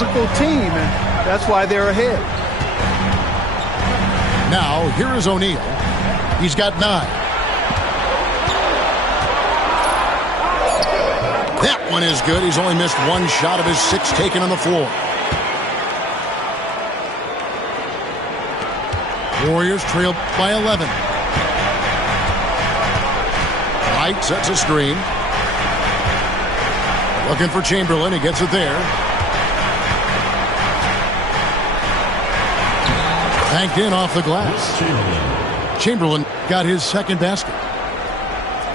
physical team, and that's why they're ahead. Now, here is O'Neal. He's got 9. That one is good. He's only missed 1 shot of his 6 taken on the floor. Warriors trail by 11. White sets a screen. Looking for Chamberlain. He gets it there. Banked in off the glass. Chamberlain got his second basket.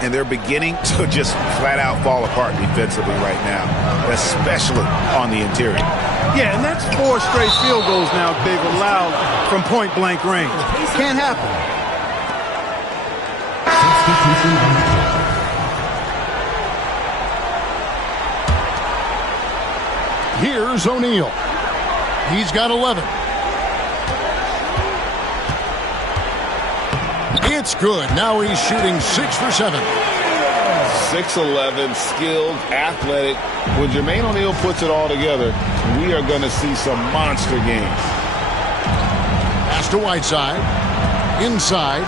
And they're beginning to just flat out fall apart defensively right now, especially on the interior. Yeah, and that's 4 straight field goals now they've allowed from point-blank range. Can't happen. Here's O'Neal. He's got 11. It's good. Now he's shooting 6 for 7. 6'11", skilled, athletic. When Jermaine O'Neal puts it all together, we are going to see some monster games. Pass to Whiteside. Inside.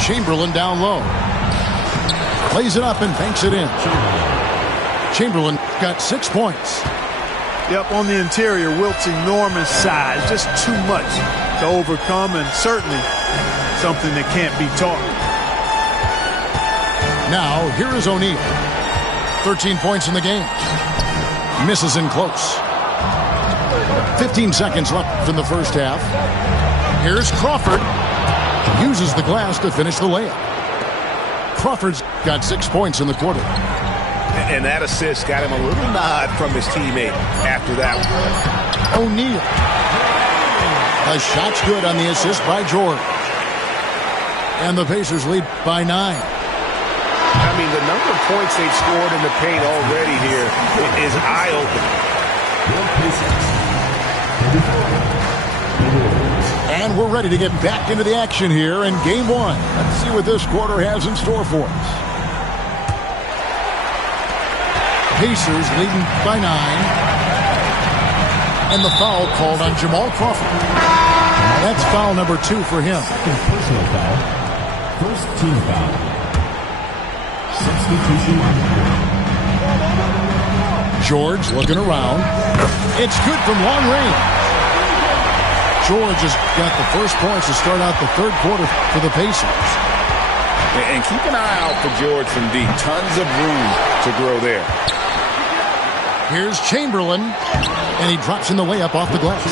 Chamberlain down low. Plays it up and banks it in. Chamberlain got 6 points. Yep, on the interior, Wilt's enormous size. Just too much to overcome, and certainly something that can't be taught. Now, here is O'Neal. 13 points in the game. Misses in close. 15 seconds left in the first half. Here's Crawford. Uses the glass to finish the layup. Crawford's got 6 points in the quarter. And that assist got him a little nod from his teammate after that one. O'Neal. The shot's good on the assist by George. And the Pacers lead by 9. I mean, the number of points they've scored in the paint already here is eye-opening. And we're ready to get back into the action here in Game 1. Let's see what this quarter has in store for us. Pacers leading by 9. And the foul called on Jamal Crawford. That's foul number 2 for him. Personal foul. First team foul. Substitution. George looking around. It's good from long range. George has got the first points to start out the third quarter for the Pacers. And keep an eye out for George from deep. Tons of room to grow there. Here's Chamberlain, and he drops in the layup off the glass.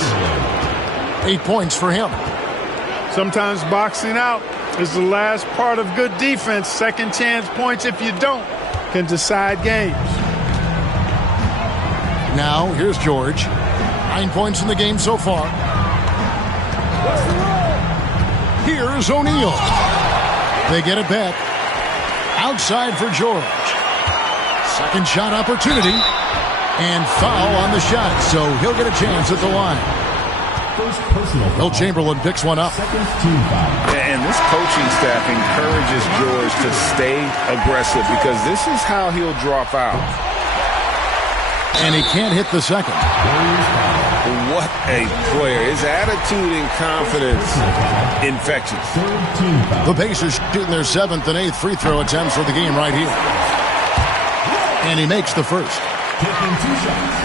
8 points for him. Sometimes boxing out is the last part of good defense. Second chance points, if you don't, can decide games. Now, here's George. 9 points in the game so far. Here's O'Neal. They get it back. Outside for George. Second shot opportunity. And foul on the shot, so he'll get a chance at the line. First personal foul. Will Chamberlain picks one up. Second team foul. And this coaching staff encourages George to stay aggressive because this is how he'll draw fouls. And he can't hit the second. What a player. His attitude and confidence infectious. Third team foul. The Pacers shooting their 7th and 8th free throw attempts for the game right here. And he makes the first. Taking 2 shots.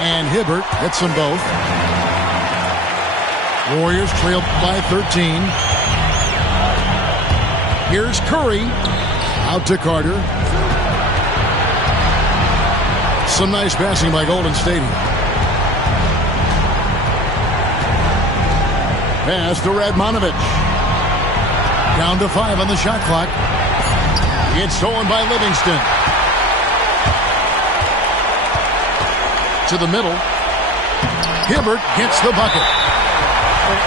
And Hibbert hits them both. Warriors trail by 13. Here's Curry. Out to Carter. Some nice passing by Golden State. Pass to Radmanovich. Down to 5 on the shot clock. It's stolen by Livingston. To the middle. Hibbert gets the bucket.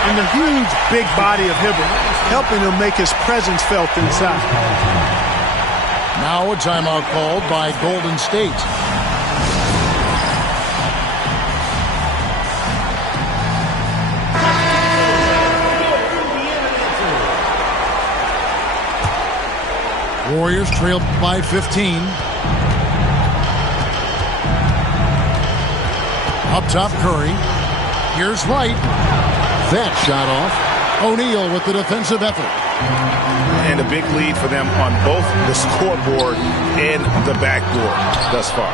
And the huge, big body of Hibbert helping him make his presence felt inside. Now a timeout called by Golden State. Warriors trailed by 15. Up top, Curry. Here's Wright. That shot off. O'Neal with the defensive effort. And a big lead for them on both the scoreboard and the backboard thus far.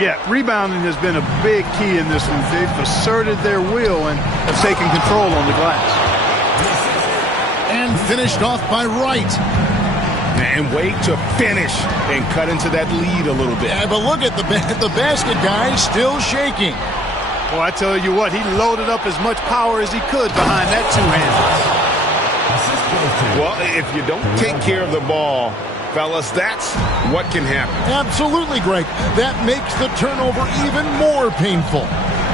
Yeah, rebounding has been a big key in this one. They've asserted their will and have taken control on the glass. And finished off by Wright. And wait to finish and cut into that lead a little bit. Yeah, but look at the basket guy still shaking. Well, I tell you what, he loaded up as much power as he could behind that two-hander. Well, if you don't take care of the ball, fellas, that's what can happen. Absolutely, Greg. That makes the turnover even more painful.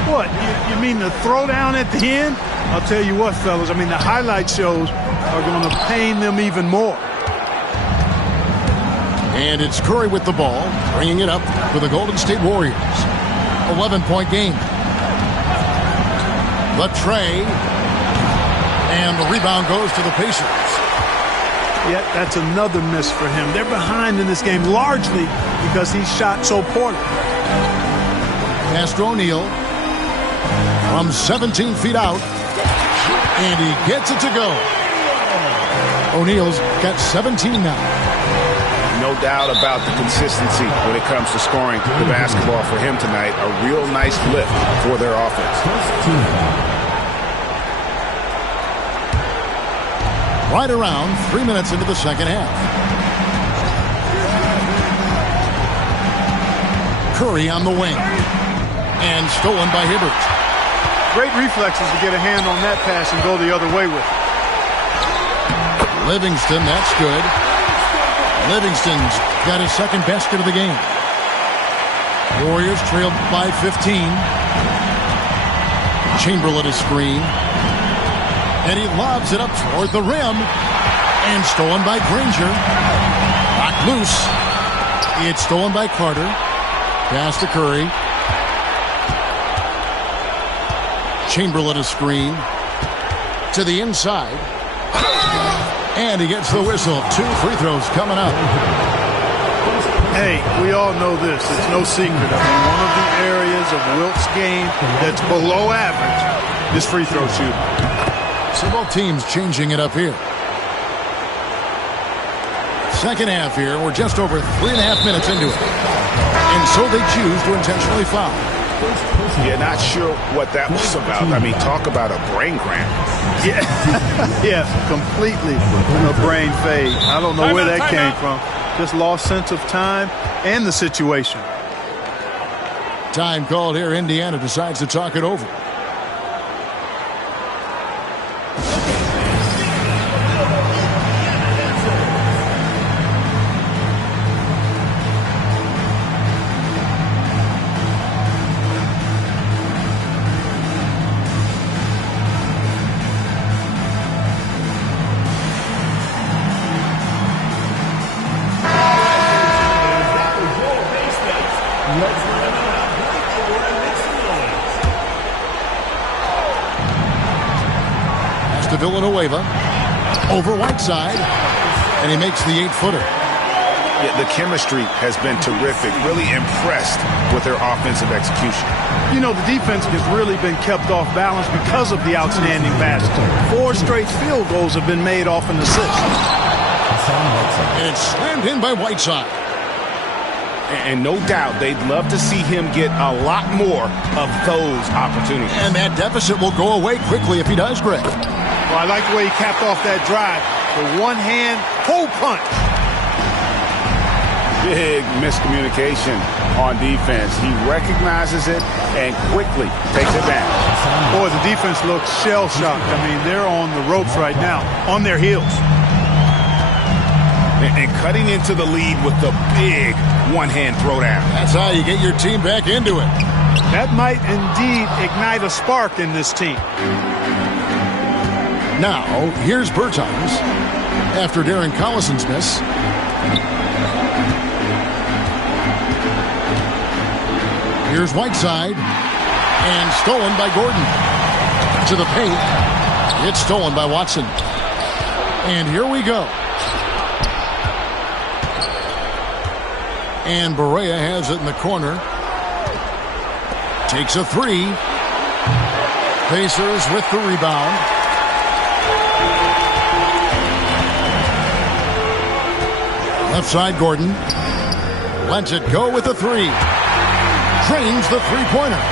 What, you mean the throwdown at the end? I'll tell you what, fellas, I mean, the highlight shows are going to pain them even more. And it's Curry with the ball, bringing it up for the Golden State Warriors. 11-point game. The tray. And the rebound goes to the Pacers. Yeah, that's another miss for him. They're behind in this game largely because he shot so poorly. Pass to O'Neal. From 17 feet out. And he gets it to go. O'Neal's got 17 now. No doubt about the consistency when it comes to scoring the basketball for him tonight. A real nice lift for their offense. Right around 3 minutes into the second half. Curry on the wing. And stolen by Hibbert. Great reflexes to get a hand on that pass and go the other way with it. Livingston, that's good. Livingston's got his second basket of the game. Warriors trailed by 15. Chamberlain is screen. And he lobs it up toward the rim. And stolen by Granger. Knocked loose. It's stolen by Carter. Pass to Curry. Chamberlain is screen. To the inside. And he gets the whistle. 2 free throws coming up. Hey, we all know this. It's no secret. I mean, one of the areas of Wilt's game that's below average is free throw shooting. So both teams changing it up here. Second half here. We're just over 3.5 minutes into it. And so they choose to intentionally foul. Yeah, not sure what that was about. I mean, talk about a brain cramp. Yeah, yeah, completely a brain fade. I don't know where that came from. Just lost sense of time and the situation. Time called here. Indiana decides to talk it over. To Villanueva over Whiteside, and he makes the 8-footer. Yeah, the chemistry has been terrific. Really impressed with their offensive execution. You know, the defense has really been kept off balance because of the outstanding basket. 4 straight field goals have been made off an assist. And it's slammed in by Whiteside. And no doubt they'd love to see him get a lot more of those opportunities. And that deficit will go away quickly if he does, Greg. Well, I like the way he capped off that drive. The one-hand pull punch. Big miscommunication on defense. He recognizes it and quickly takes it down. Boy, the defense looks shell-shocked. I mean, they're on the ropes right now, on their heels. And cutting into the lead with the big one-hand throwdown. That's how you get your team back into it. That might indeed ignite a spark in this team. Now, here's Bertans after Darren Collison's miss. Here's Whiteside, and stolen by Gordon. To the paint. It's stolen by Watson. And here we go. And Barea has it in the corner. Takes a three. Pacers with the rebound. Left side, Gordon. Lets it go with the three. Drains the three-pointer.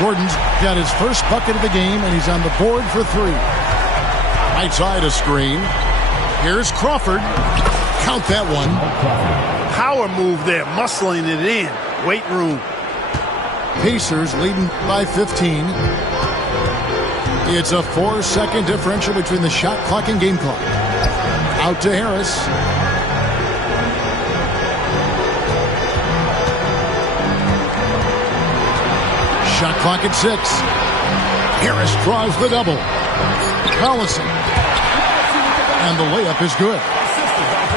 Gordon's got his first bucket of the game, and he's on the board for three. Right side, a screen. Here's Crawford. Count that one. Power move there, muscling it in. Weight room. Pacers leading by 15. It's a 4-second differential between the shot clock and game clock. Out to Harris. Shot clock at 6. Harris draws the double. Collison. And the layup is good.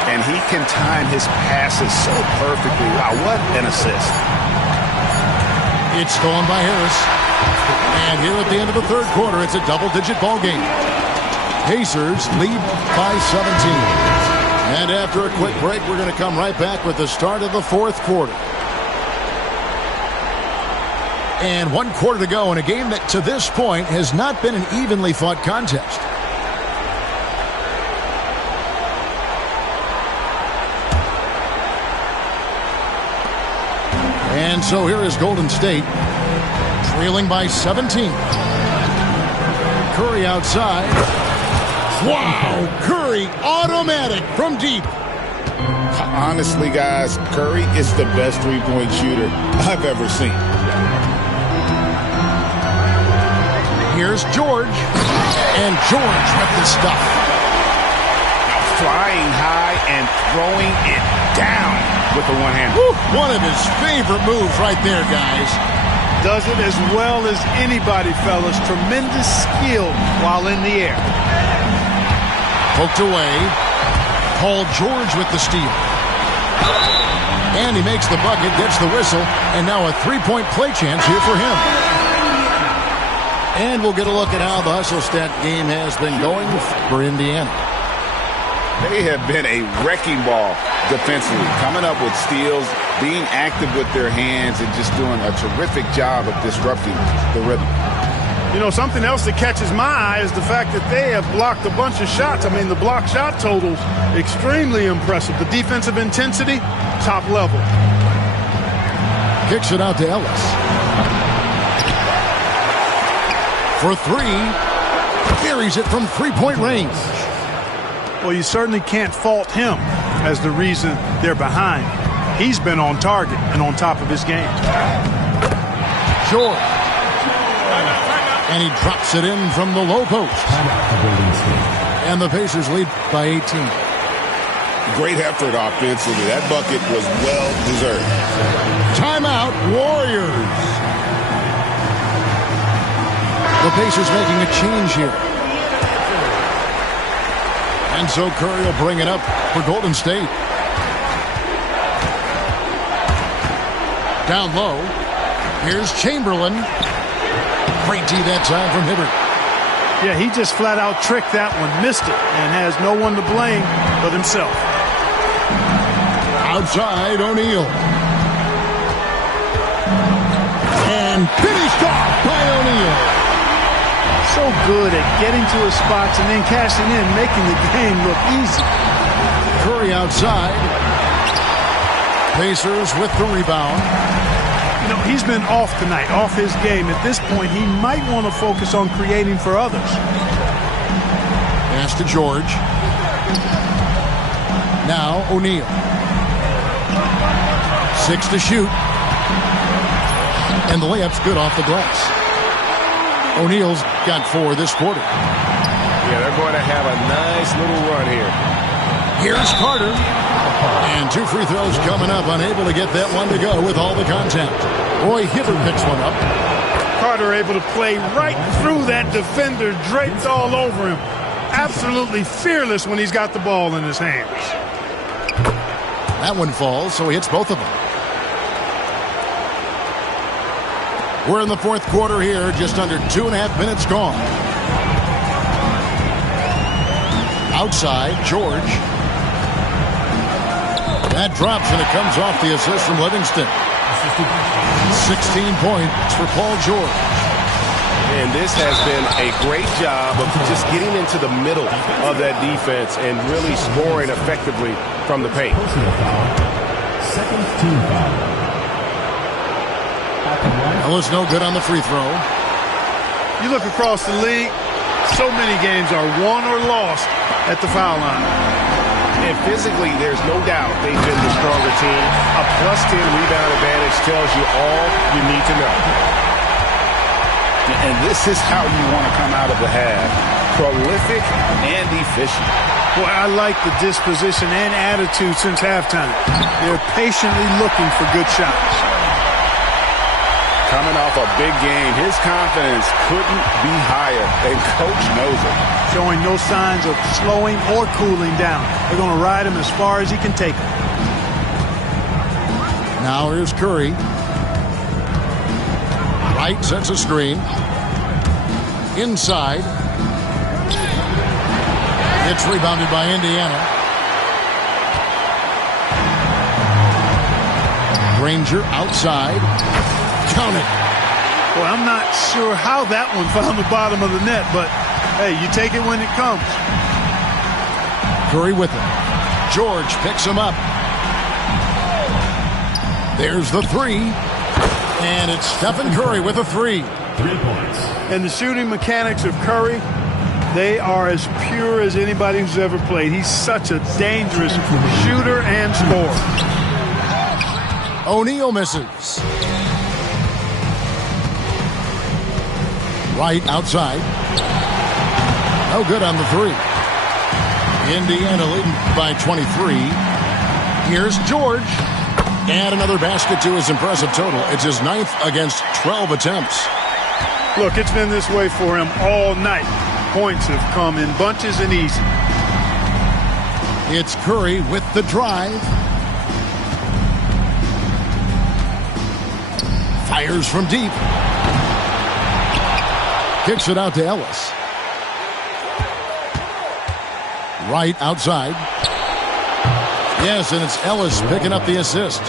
And he can time his passes so perfectly. Wow, what an assist. It's stolen by Harris. And here at the end of the third quarter, it's a double-digit ball game. Pacers lead by 17. And after a quick break, we're going to come right back with the start of the fourth quarter. And 1 quarter to go in a game that, to this point, has not been an evenly fought contest. And so here is Golden State, trailing by 17. Curry outside. Wow! Curry, automatic from deep. Honestly, guys, Curry is the best three-point shooter I've ever seen. Here's George. And George with the stuff. Flying high and throwing it down with the one-hand. One of his favorite moves right there, guys. Does it as well as anybody, fellas. Tremendous skill while in the air. Poked away. Paul George with the steal. And he makes the bucket, gets the whistle, and now a three-point play chance here for him. And we'll get a look at how the hustle stat game has been going for Indiana. They have been a wrecking ball defensively, coming up with steals, being active with their hands, and just doing a terrific job of disrupting the rhythm. You know, something else that catches my eye is the fact that they have blocked a bunch of shots. I mean, the block shot totals, extremely impressive. The defensive intensity, top level. Kicks it out to Ellis. For three, carries it from three-point range. Well, you certainly can't fault him as the reason they're behind. He's been on target and on top of his game. George. And he drops it in from the low post. And the Pacers lead by 18. Great effort offensively. That bucket was well-deserved. Timeout, Warriors. The Pacers making a change here. And so Curry will bring it up for Golden State. Down low. Here's Chamberlain. Great D that time from Hibbert. Yeah, he just flat out tricked that one, missed it, and has no one to blame but himself. Outside, O'Neal. And finished off by O'Neal. So good at getting to his spots and then cashing in, making the game look easy. Curry outside. Pacers with the rebound. You know, he's been off tonight, off his game. At this point, he might want to focus on creating for others. Pass to George. Now O'Neal. 6 to shoot. And the layup's good off the glass. O'Neal's got 4 this quarter. Yeah, they're going to have a nice little run here. Here's Carter. And 2 free throws coming up. Unable to get that one to go with all the contact. Roy Hibbert picks one up. Carter able to play right through that defender, draped all over him. Absolutely fearless when he's got the ball in his hands. That one falls, so he hits both of them. We're in the fourth quarter here, just under 2.5 minutes gone. Outside, George. That drops, and it comes off the assist from Livingston. 16 points for Paul George. And this has been a great job of just getting into the middle of that defense and really scoring effectively from the paint. Personal foul. Second team foul. At the line. Ellis no good on the free throw. You look across the league, so many games are won or lost at the foul line. And physically, there's no doubt they've been the stronger team. A +10 rebound advantage tells you all you need to know. And this is how you want to come out of the half. Prolific and efficient. Boy, I like the disposition and attitude since halftime. They're patiently looking for good shots. Coming off a big game, his confidence couldn't be higher, and Coach knows it. Showing no signs of slowing or cooling down. They're going to ride him as far as he can take him. Now here's Curry. Wright sets a screen. Inside. It's rebounded by Indiana. Granger outside. Count it. Well, I'm not sure how that one found the bottom of the net, but hey, you take it when it comes. Curry with it. George picks him up. There's the three. And it's Stephen Curry with a three. 3 points. And the shooting mechanics of Curry, they are as pure as anybody who's ever played. He's such a dangerous shooter and scorer. O'Neal misses. Right outside. No good on the three. Indiana leading by 23. Here's George. And another basket to his impressive total. It's his 9th against 12 attempts. Look, it's been this way for him all night. Points have come in bunches and easy. It's Curry with the drive. Fires from deep. Kicks it out to Ellis. Right outside. Yes, and it's Ellis picking up the assist.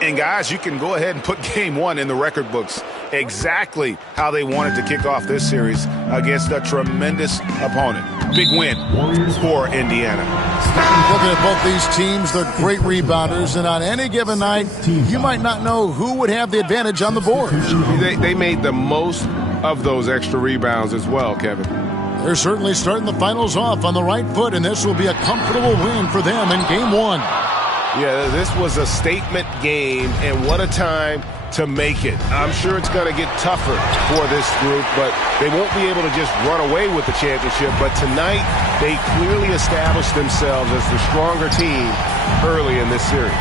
And guys, you can go ahead and put game one in the record books. Exactly how they wanted to kick off this series against a tremendous opponent. Big win for Indiana. Looking at both these teams, they're great rebounders, and on any given night, you might not know who would have the advantage on the board. They made the most of those extra rebounds as well, Kevin. They're certainly starting the finals off on the right foot, and this will be a comfortable win for them in game one. Yeah, this was a statement game, and what a time to make it. I'm sure it's going to get tougher for this group, but they won't be able to just run away with the championship. But tonight, they clearly established themselves as the stronger team early in this series.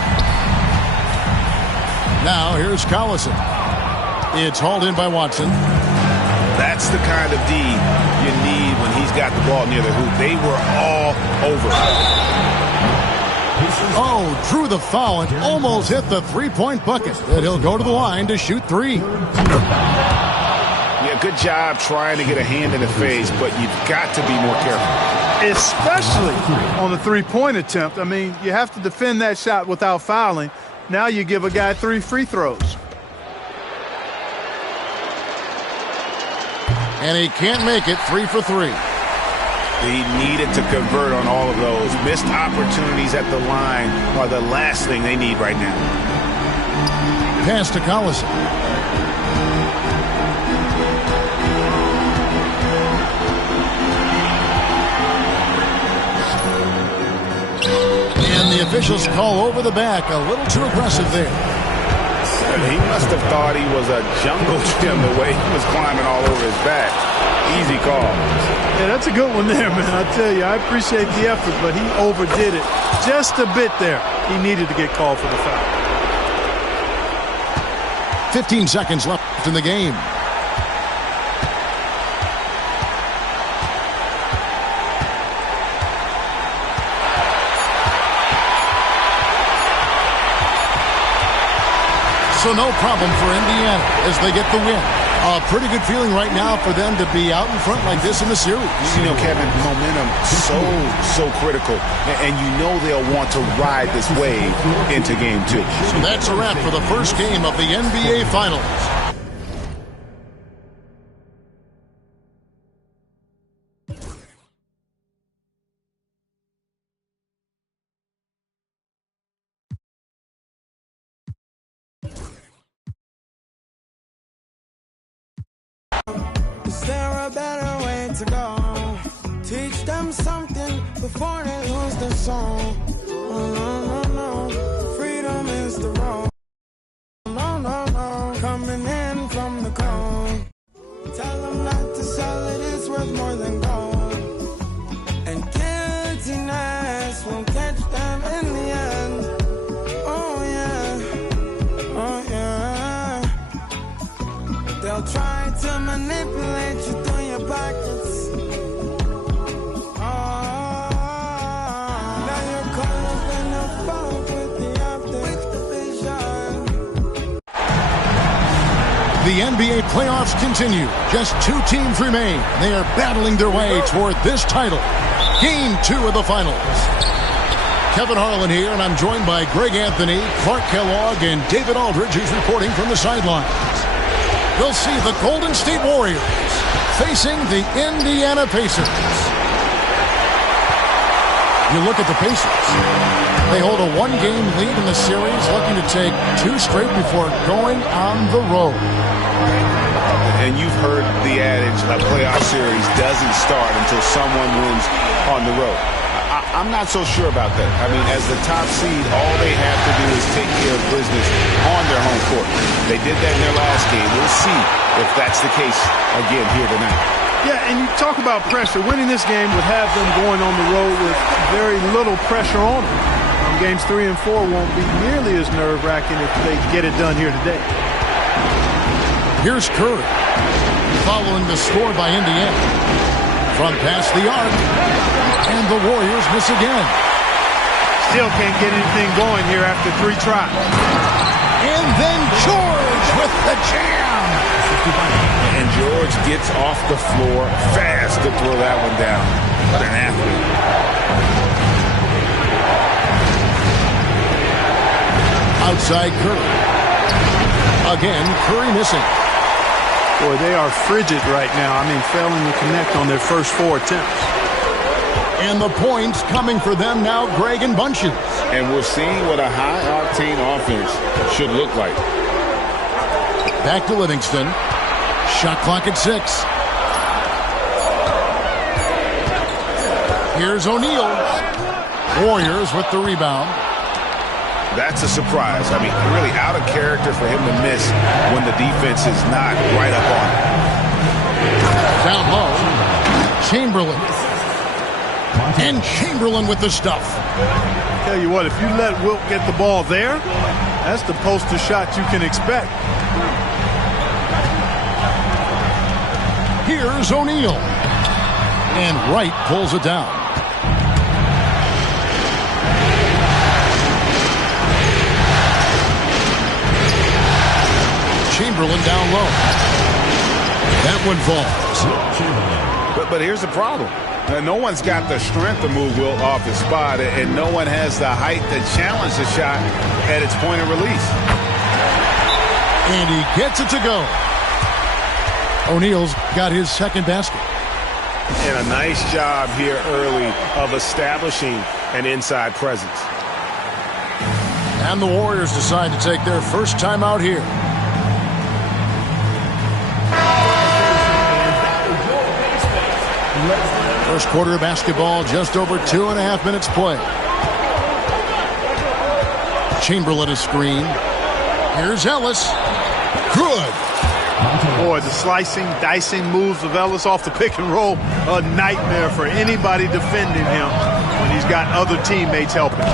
Now, here's Collison. It's hauled in by Watson. That's the kind of D you need when he's got the ball near the hoop. They were all over. Oh, drew the foul and almost hit the three-point bucket. And he'll go to the line to shoot three. Yeah, good job trying to get a hand in the face, but you've got to be more careful. Especially on the three-point attempt. I mean, you have to defend that shot without fouling. Now you give a guy 3 free throws. And he can't make it 3 for 3. He needed to convert on all of those. Missed opportunities at the line are the last thing they need right now. Pass to Collison. And the officials call over the back. A little too aggressive there. He must have thought he was a jungle gym the way he was climbing all over his back. Easy call. Yeah, that's a good one there, man. I tell you, I appreciate the effort, but he overdid it just a bit there. He needed to get called for the foul. 15 seconds left in the game. So no problem for Indiana as they get the win. A pretty good feeling right now for them to be out in front like this in the series. You know, Kevin, momentum so critical. And you know they'll want to ride this wave into game 2. So that's a wrap for the first game of the NBA Finals. Is there a better way to go? Teach them something before they lose their soul. Oh, no. Freedom is the road. No. Coming in from the cold. Tell them not to sell it, it's worth more than gold. And guiltiness will catch them in the end. Oh, yeah. They'll try to manipulate you through your pockets. Now you're caught up in the fog with the optics, vision. The NBA playoffs continue. Just 2 teams remain. They are battling their way toward this title. Game 2 of the finals. Kevin Harlan here, and I'm joined by Greg Anthony, Clark Kellogg, and David Aldridge, who's reporting from the sidelines. We'll see the Golden State Warriors facing the Indiana Pacers. You look at the Pacers. They hold a 1-game lead in the series, looking to take 2 straight before going on the road. And you've heard the adage, a playoff series doesn't start until someone wins on the road. I'm not so sure about that. I mean, as the top seed, all they have to do is take care of business on their home court. They did that in their last game. We'll see if that's the case again here tonight. Yeah, and you talk about pressure. Winning this game would have them going on the road with very little pressure on them. Games 3 and 4 won't be nearly as nerve-wracking if they get it done here today. Here's Curry, following the score by Indiana. From past the arc, and the Warriors miss again. Still can't get anything going here after 3 tries. And then George with the jam. And George gets off the floor fast to throw that one down. What an athlete. Outside Curry. Again, Curry missing. Boy, they are frigid right now. I mean, failing to connect on their first 4 attempts. And the points coming for them now, Greg and Bunches. And we're seeing what a high-octane offense should look like. Back to Livingston. Shot clock at 6. Here's O'Neal. Warriors with the rebound. That's a surprise. I mean, really out of character for him to miss when the defense is not right up on him. Down low. Chamberlain. And Chamberlain with the stuff. Tell you what, if you let Wilt get the ball there, that's the poster shot you can expect. Here's O'Neal. And Wright pulls it down. Chamberlain down low. That one falls. But here's the problem. No one's got the strength to move Wilt off his spot, and no one has the height to challenge the shot at its point of release. And he gets it to go. O'Neal's got his second basket. And a nice job here early of establishing an inside presence. And the Warriors decide to take their first time out here. First quarter of basketball, just over 2.5 minutes play. Chamberlain a screen. Here's Ellis. Good. Boy, the slicing, dicing moves of Ellis off the pick and roll, a nightmare for anybody defending him when he's got other teammates helping.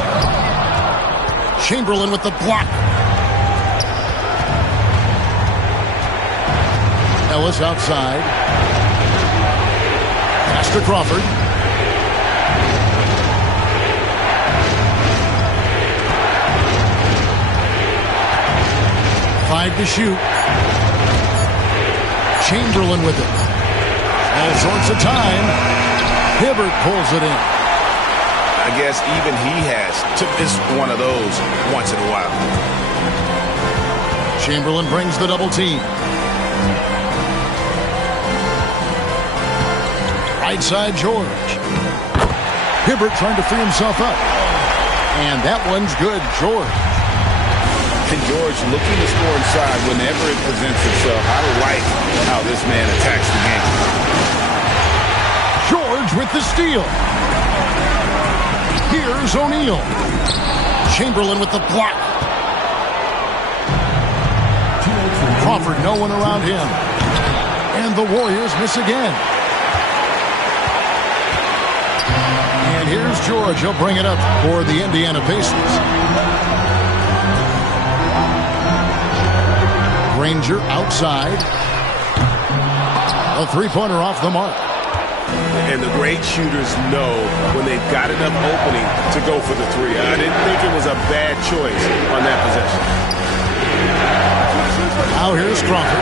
Chamberlain with the block. Ellis outside. Pass to Crawford. Five to shoot. Chamberlain with it. All sorts of time. Hibbert pulls it in. I guess even he has to miss one of those once in a while. Chamberlain brings the double team. Right side, George. Hibbert trying to free himself up. And that one's good, George. And George looking to score inside whenever it presents itself. I like how this man attacks the game. George with the steal. Here's O'Neal. Chamberlain with the block. Crawford, no one around him. And the Warriors miss again. And here's George. He'll bring it up for the Indiana Pacers. Granger outside. A three-pointer off the mark. And the great shooters know when they've got enough opening to go for the three. I didn't think it was a bad choice on that possession. Now here's Crawford.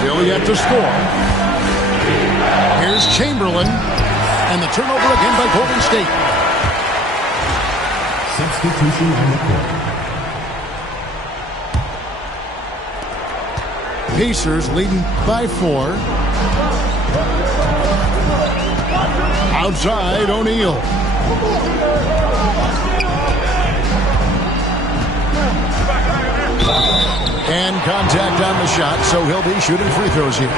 Still yet to score. Here's Chamberlain. And the turnover again by Golden State. Substitution on the court. Pacers leading by 4. Outside, O'Neal. And contact on the shot, so he'll be shooting free throws here.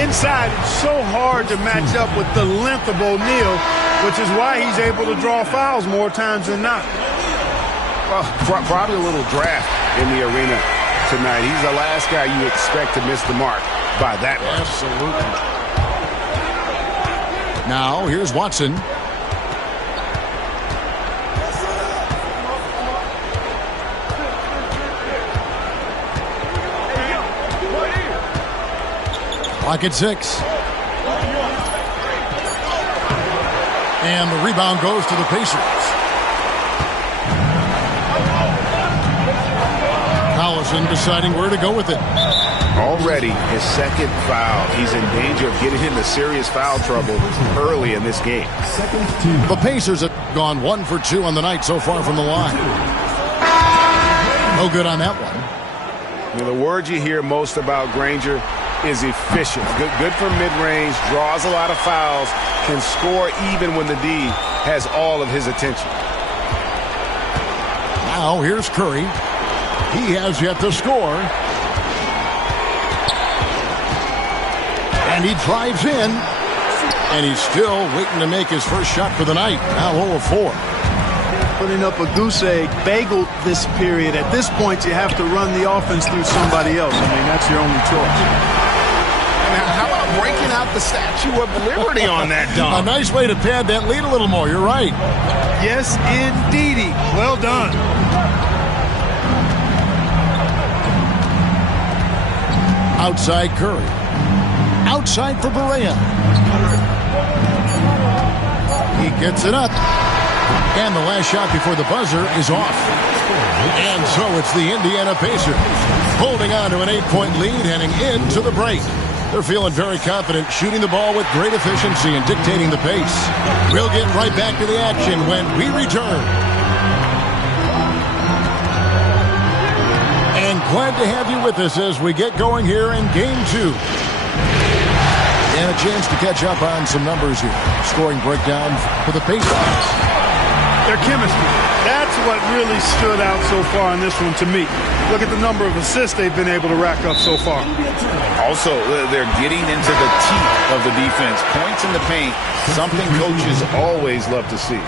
Inside, it's so hard to match up with the length of O'Neal, which is why he's able to draw fouls more times than not. Well, probably a little draft in the arena tonight. He's the last guy you expect to miss the mark by that much. Absolutely. Now, here's Watson. Clock at 6. And the rebound goes to the Pacers. Collison deciding where to go with it. Already his second foul. He's in danger of getting into serious foul trouble early in this game. The Pacers have gone 1 for 2 on the night so far from the line. No good on that one. You know, the word you hear most about Granger is efficient. Good from mid-range, draws a lot of fouls, can score even when the D has all of his attention. Now here's Curry. He has yet to score. And he drives in. And he's still waiting to make his first shot for the night. Now 0 of 4. Putting up a goose egg, bagel this period. At this point, you have to run the offense through somebody else. I mean, that's your only choice. Now, how about breaking out the Statue of Liberty on that dunk? A nice way to pad that lead a little more. You're right. Yes, indeedy. Well done. Outside Curry. Outside for Barea. He gets it up. And the last shot before the buzzer is off. And so it's the Indiana Pacers holding on to an 8-point lead heading into the break. They're feeling very confident, shooting the ball with great efficiency and dictating the pace. We'll get right back to the action when we return. And glad to have you with us as we get going here in Game 2. And a chance to catch up on some numbers here. Scoring breakdown for the Pacers. Their chemistry. That's what really stood out so far in this one to me. Look at the number of assists they've been able to rack up so far. Also, they're getting into the teeth of the defense. Points in the paint, something coaches always love to see.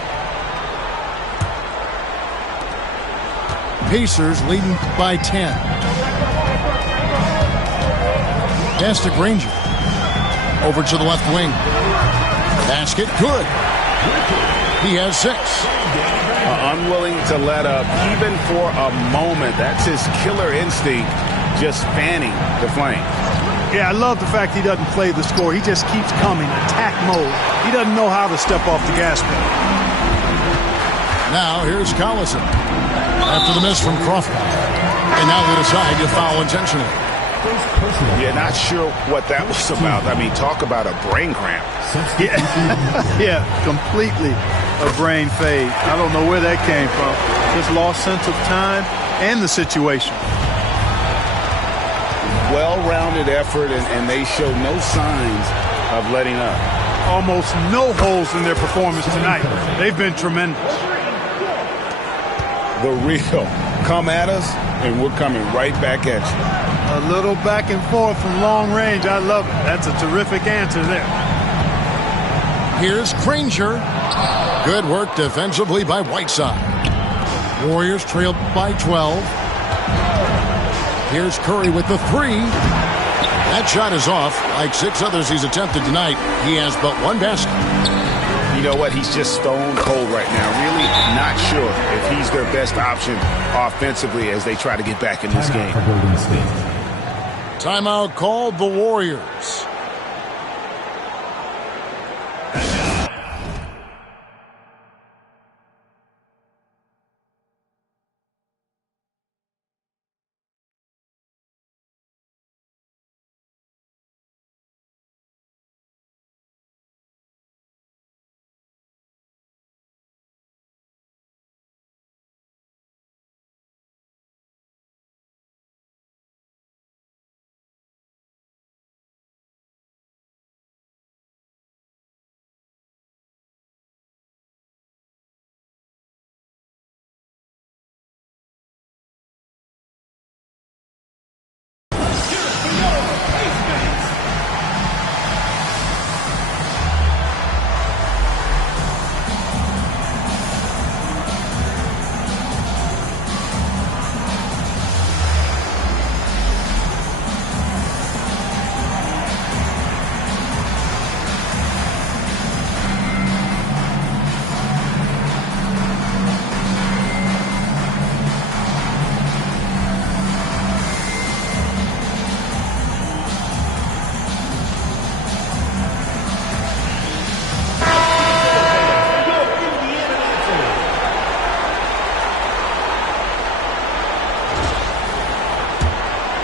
Pacers leading by 10. Pass to Granger. Over to the left wing. Basket good. He has 6. Unwilling to let up even for a moment. That's his killer instinct, just fanning the flame. Yeah, I love the fact he doesn't play the score. He just keeps coming, attack mode. He doesn't know how to step off the gas pedal. Now here's Collison. After the miss from Crawford. And now they decide to foul intentionally. Yeah, not sure what that was about. I mean, talk about a brain cramp. Yeah, completely a brain fade. I don't know where that came from. Just lost sense of time and the situation. Well-rounded effort, and they show no signs of letting up. Almost no holes in their performance tonight. They've been tremendous. The real come at us, and we're coming right back at you. A little back and forth from long range. I love it. That's a terrific answer there. Here's Granger. Good work defensively by Whiteside. Warriors trailed by 12. Here's Curry with the three. That shot is off. Like 6 others he's attempted tonight, he has but one basket. You know what? He's just stone cold right now. Really not sure if he's their best option offensively as they try to get back in this game. Timeout called the Warriors.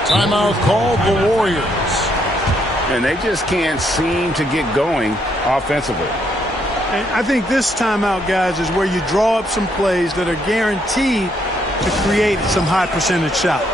Timeout called the Warriors. And they just can't seem to get going offensively. And I think this timeout, guys, is where you draw up some plays that are guaranteed to create some high percentage shots.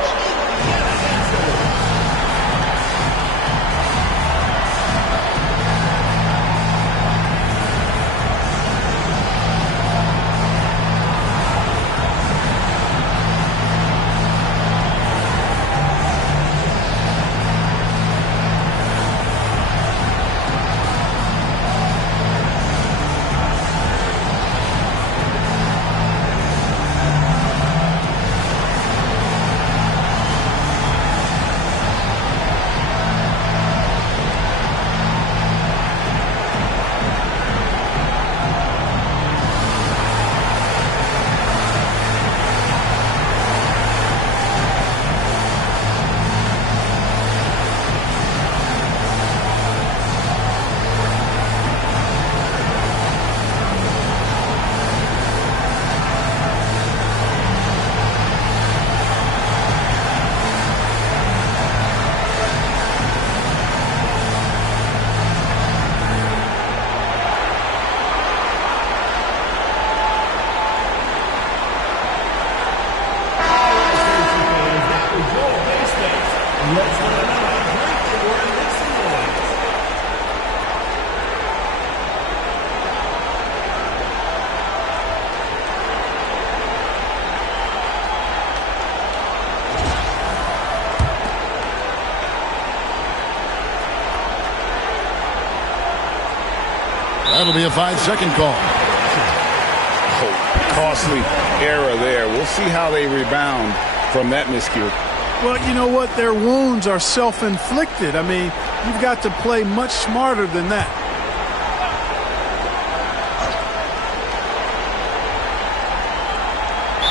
That'll be a 5-second call. Oh, costly error there. We'll see how they rebound from that miscue. Well, you know what? Their wounds are self-inflicted. I mean, you've got to play much smarter than that.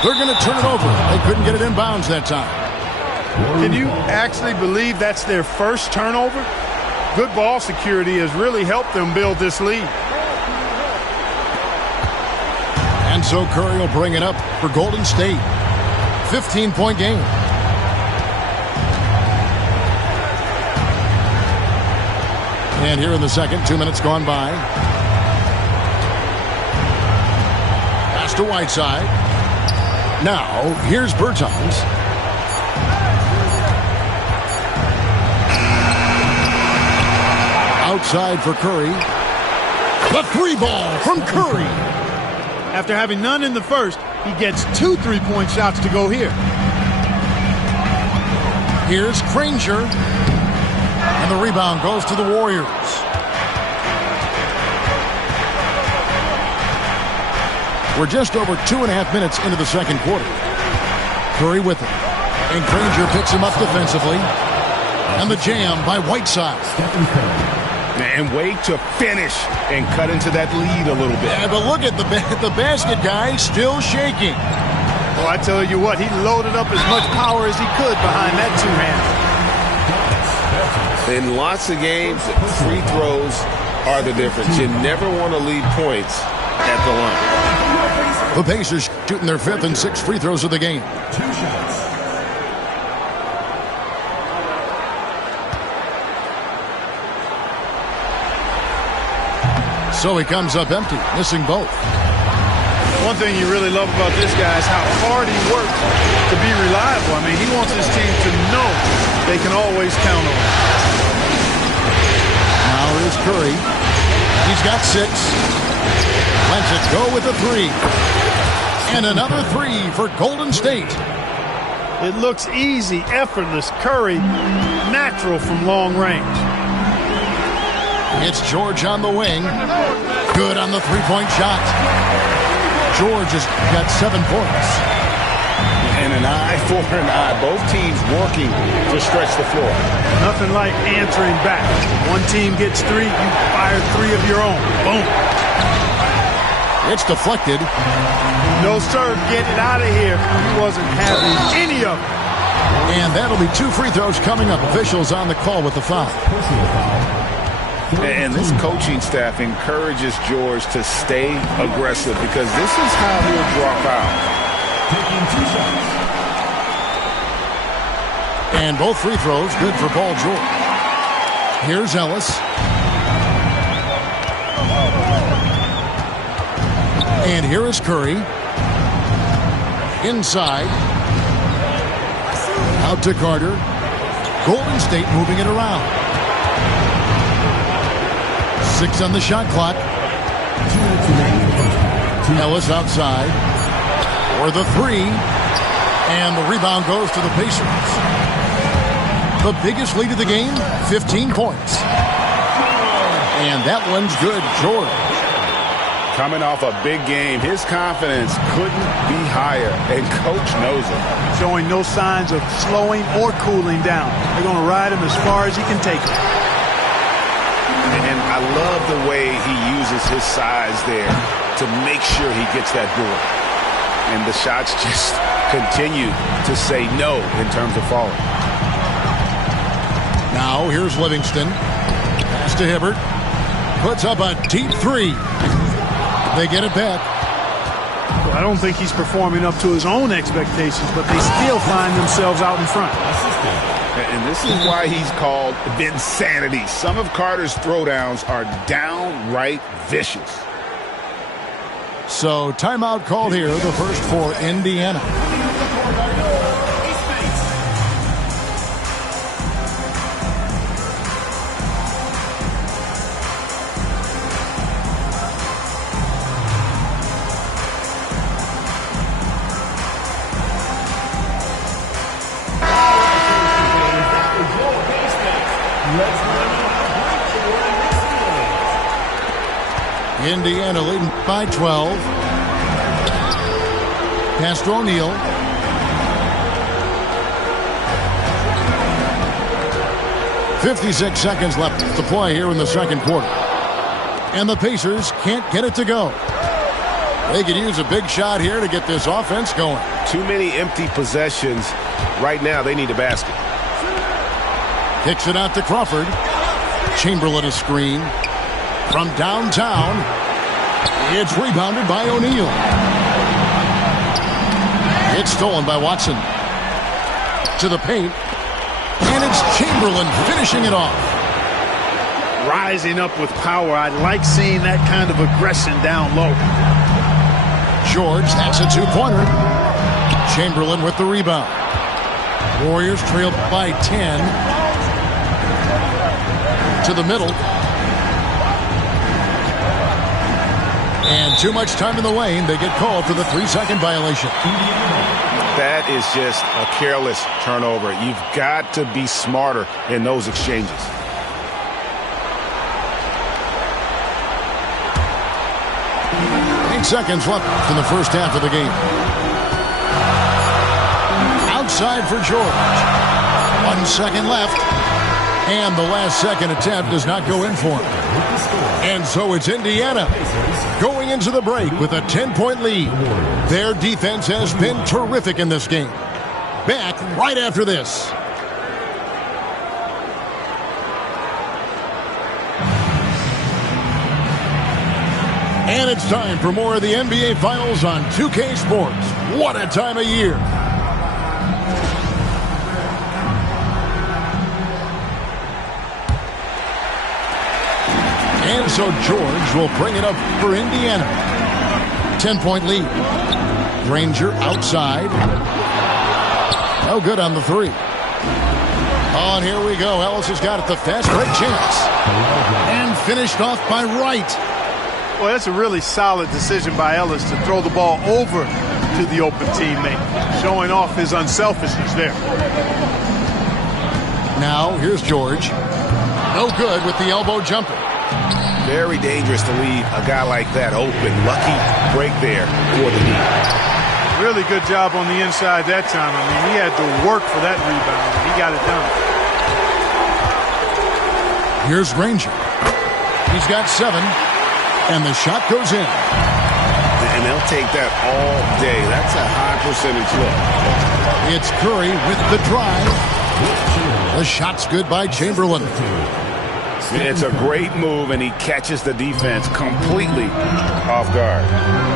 They're going to turn it over. They couldn't get it in bounds that time. Can you actually believe that's their first turnover? Good ball security has really helped them build this lead. And so Curry will bring it up for Golden State. 15-point game. And here in the second, 2 minutes gone by. Pass to Whiteside. Now, here's Bertans. Outside for Curry. The three ball from Curry. After having none in the first, he gets 2 3-point shots to go here. Here's Granger. And the rebound goes to the Warriors. We're just over 2.5 minutes into the second quarter. Curry with it. And Granger picks him up defensively. And the jam by Whiteside. And wait to finish and cut into that lead a little bit. Yeah, but look at the basket guy still shaking. Well, I tell you what, he loaded up as much power as he could behind that two-hander. In lots of games, free throws are the difference. You never want to leave points at the line. The Pacers shooting their 5th and 6th free throws of the game. 2 shots. So he comes up empty, missing both. One thing you really love about this guy is how hard he works to be reliable. I mean, he wants his team to know they can always count on him. Now here's Curry. He's got 6. Lets it go with a 3. And another 3 for Golden State. It looks easy, effortless. Curry, natural from long range. It's George on the wing. Good on the 3-point shot. George has got 7 points. And an eye for an eye. Both teams working to stretch the floor. Nothing like answering back. One team gets 3, you fire 3 of your own. Boom. It's deflected. No, sir. Get it out of here. He wasn't having any of it. And that'll be 2 free throws coming up. Officials on the call with the foul. And this coaching staff encourages George to stay aggressive because this is how he'll drop out. Taking 2 shots. And both free throws good for Paul George. Here's Ellis. And here is Curry. Inside. Out to Carter. Golden State moving it around. 6 on the shot clock. Ellis outside. For the 3. And the rebound goes to the Pacers. The biggest lead of the game, 15 points. And that one's good, George. Coming off a big game, his confidence couldn't be higher, and coach knows it. Showing no signs of slowing or cooling down. They're going to ride him as far as he can take it. And I love the way he uses his size there to make sure he gets that board. And the shots just continue to say no in terms of falling. Now here's Livingston. Pass to Hibbert. Puts up a deep 3. They get it back. Well, I don't think he's performing up to his own expectations, but they still find themselves out in front. And this is why he's called Vinsanity. Some of Carter's throwdowns are downright vicious. So timeout called here, the first for Indiana. Indiana leading by 12. Pass to O'Neal. .56 seconds left to play here in the second quarter. And the Pacers can't get it to go. They could use a big shot here to get this offense going. Too many empty possessions. Right now, they need a basket. Kicks it out to Crawford. Chamberlain a screen. From downtown, it's rebounded by O'Neal. It's stolen by Watson. To the paint. And it's Chamberlain finishing it off. rising up with power. I like seeing that kind of aggression down low. George, that's a two-pointer. Chamberlain with the rebound. Warriors trail by 10. To the middle. And too much time in the lane. They get called for the 3-second violation. That is just a careless turnover. You've got to be smarter in those exchanges. Seconds left in the first half of the game. Outside for George. 1 second left. And the last second attempt does not go in for him. And so it's Indiana going into the break with a 10-point lead. Their defense has been terrific in this game. Back right after this. And it's time for more of the NBA Finals on 2K Sports. What a time of year. And so George will bring it up for Indiana. 10-point lead. Granger outside. No good on the three. Oh, and here we go. Ellis has got it. The fast break chance. And finished off by Wright. Well, that's a really solid decision by Ellis to throw the ball over to the open teammate, showing off his unselfishness there. Now, here's George. No good with the elbow jumper. Very dangerous to leave a guy like that open. Lucky break there for the Heat. Really good job on the inside that time. I mean, he had to work for that rebound, and he got it done. Here's Granger. He's got 7. And the shot goes in. And they'll take that all day. That's a high percentage look. It's Curry with the drive. The shot's good by Chamberlain. It's a great move, and he catches the defense completely off guard.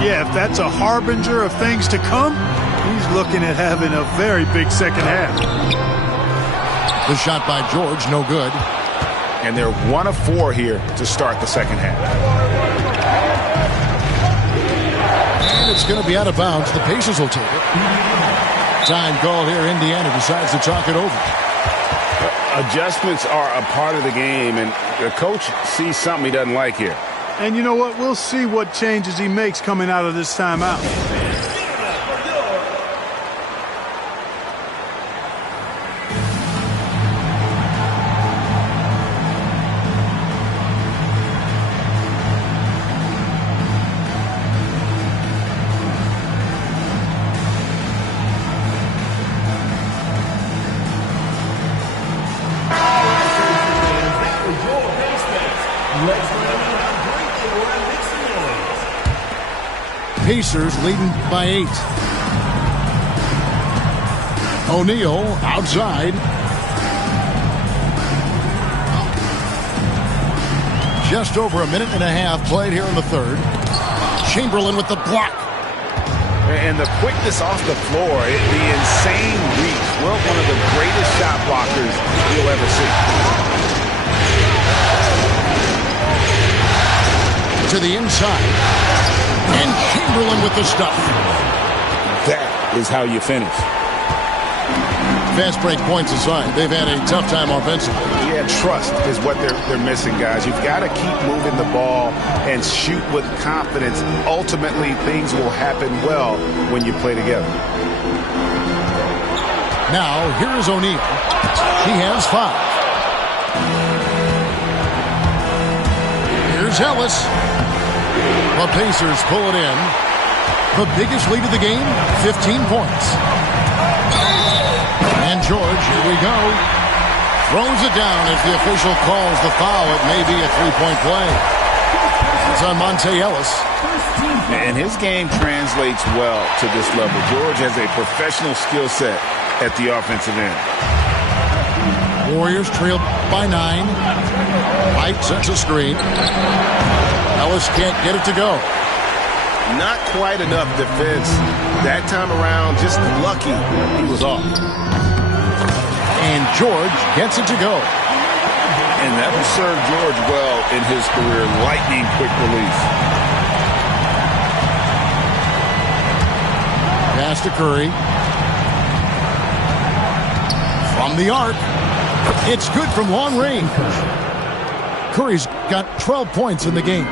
Yeah, if that's a harbinger of things to come, he's looking at having a very big second half. The shot by George, no good. And they're 1 of 4 here to start the second half. And it's going to be out of bounds. The Pacers will take it. Time called here. Indiana decides to talk it over. Adjustments are a part of the game, and the coach sees something he doesn't like here. And you know what? We'll see what changes he makes coming out of this timeout. Pacers leading by 8. O'Neal outside. Just over a minute and a half played here in the third. Chamberlain with the block. And the quickness off the floor, the insane reach. Well, one of the greatest shot blockers you'll ever see. To the inside. And Chamberlain with the stuff. That is how you finish. Fast break points aside, they've had a tough time offensively. Yeah, trust is what they're missing, guys. You've got to keep moving the ball and shoot with confidence. Ultimately, things will happen well when you play together. Now, here is O'Neal. He has 5. Here's Ellis. The Pacers pull it in. The biggest lead of the game, 15 points. And George, here we go. Throws it down as the official calls the foul. It may be a 3-point play. It's on Monte Ellis. And his game translates well to this level. George has a professional skill set at the offensive end. Warriors trail by 9. White sets a screen. Ellis can't get it to go. Not quite enough defense that time around. Just lucky he was off. And George gets it to go. And that will serve George well in his career. Lightning quick release. Pass to Curry. From the arc. It's good from long range. Curry's got 12 points in the game.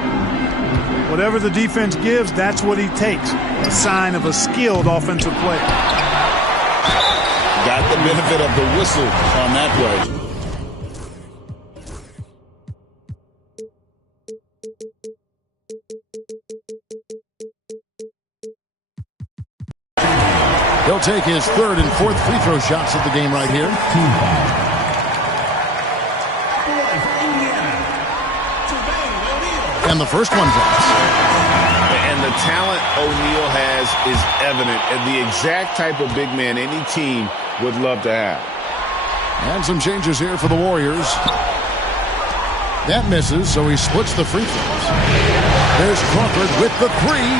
Whatever the defense gives, that's what he takes. A sign of a skilled offensive player. Got the benefit of the whistle on that play. He'll take his third and fourth free throw shots of the game right here. And the first one drops. And the talent O'Neal has is evident, and the exact type of big man any team would love to have. And some changes here for the Warriors. That misses, so he splits the free throws. There's Crawford with the three.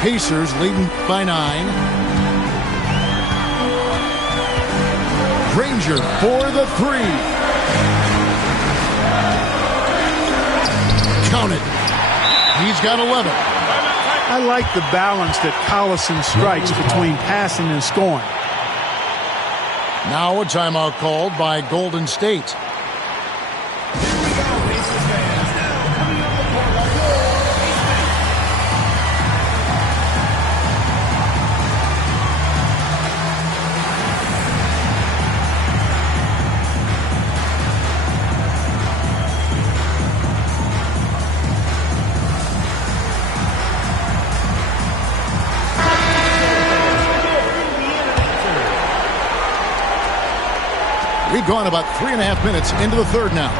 Pacers leading by 9. Granger for the three. Count it. He's got 11. I like the balance that Collison strikes between passing and scoring. Now a timeout called by Golden State. We've gone about 3.5 minutes into the third now.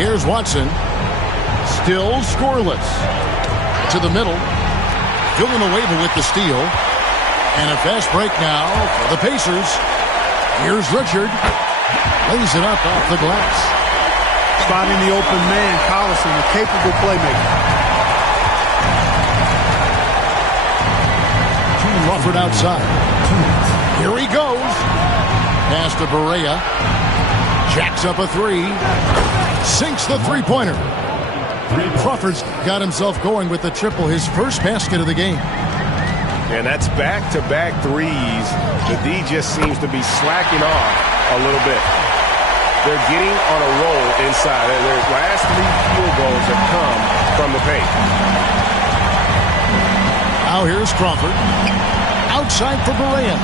Here's Watson. Still scoreless. To the middle. Villanueva with the steal. And a fast break now for the Pacers. Here's Richard. Lays it up off the glass. Spotting the open man, Collison, a capable playmaker. Crawford outside. Here he goes. Pass to Barea. Jacks up a three. Sinks the three-pointer. Crawford's got himself going with the triple, his first basket of the game. And that's back-to-back threes. The D just seems to be slacking off a little bit. They're getting on a roll inside. Their last 3 field goals have come from the paint. Now here's Crawford. Outside for Barea.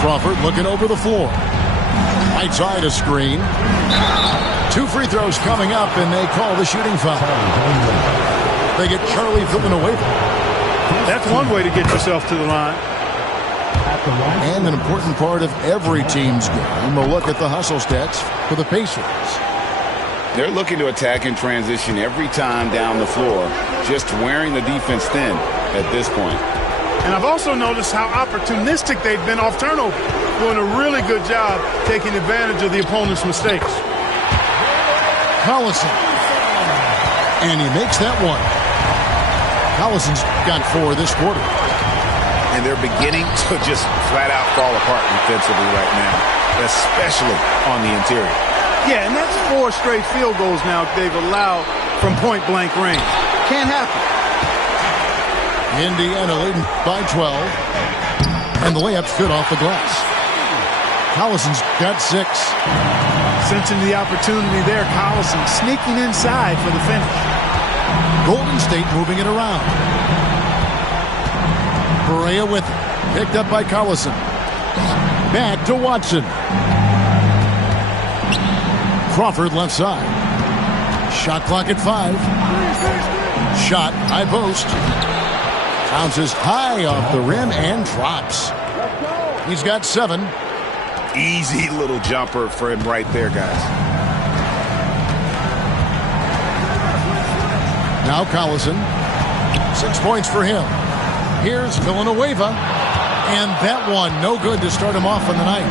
Crawford looking over the floor. Right side a screen. 2 free throws coming up, and they call the shooting foul. They get Charlie Villanueva. That's one way to get yourself to the line. And an important part of every team's game, a look at the hustle stats for the Pacers. They're looking to attack in transition every time down the floor, just wearing the defense thin at this point. And I've also noticed how opportunistic they've been off turnover, doing a really good job taking advantage of the opponent's mistakes. Collison. And he makes that one. Collison's got 4 this quarter. And they're beginning to just flat out fall apart defensively right now, especially on the interior. Yeah, and that's 4 straight field goals now they've allowed from point-blank range. Can't happen. Indiana leading by 12. And the layup's good off the glass. Collison's got 6. Sensing the opportunity there, Collison sneaking inside for the finish. Golden State moving it around. Barea with it. Picked up by Collison. Back to Watson. Crawford left side. Shot clock at 5. Shot, high post. Bounces high off the rim and drops. He's got 7. Easy little jumper for him right there, guys. Now Collison. 6 points for him. Here's Villanueva. And that one, no good to start him off on the night.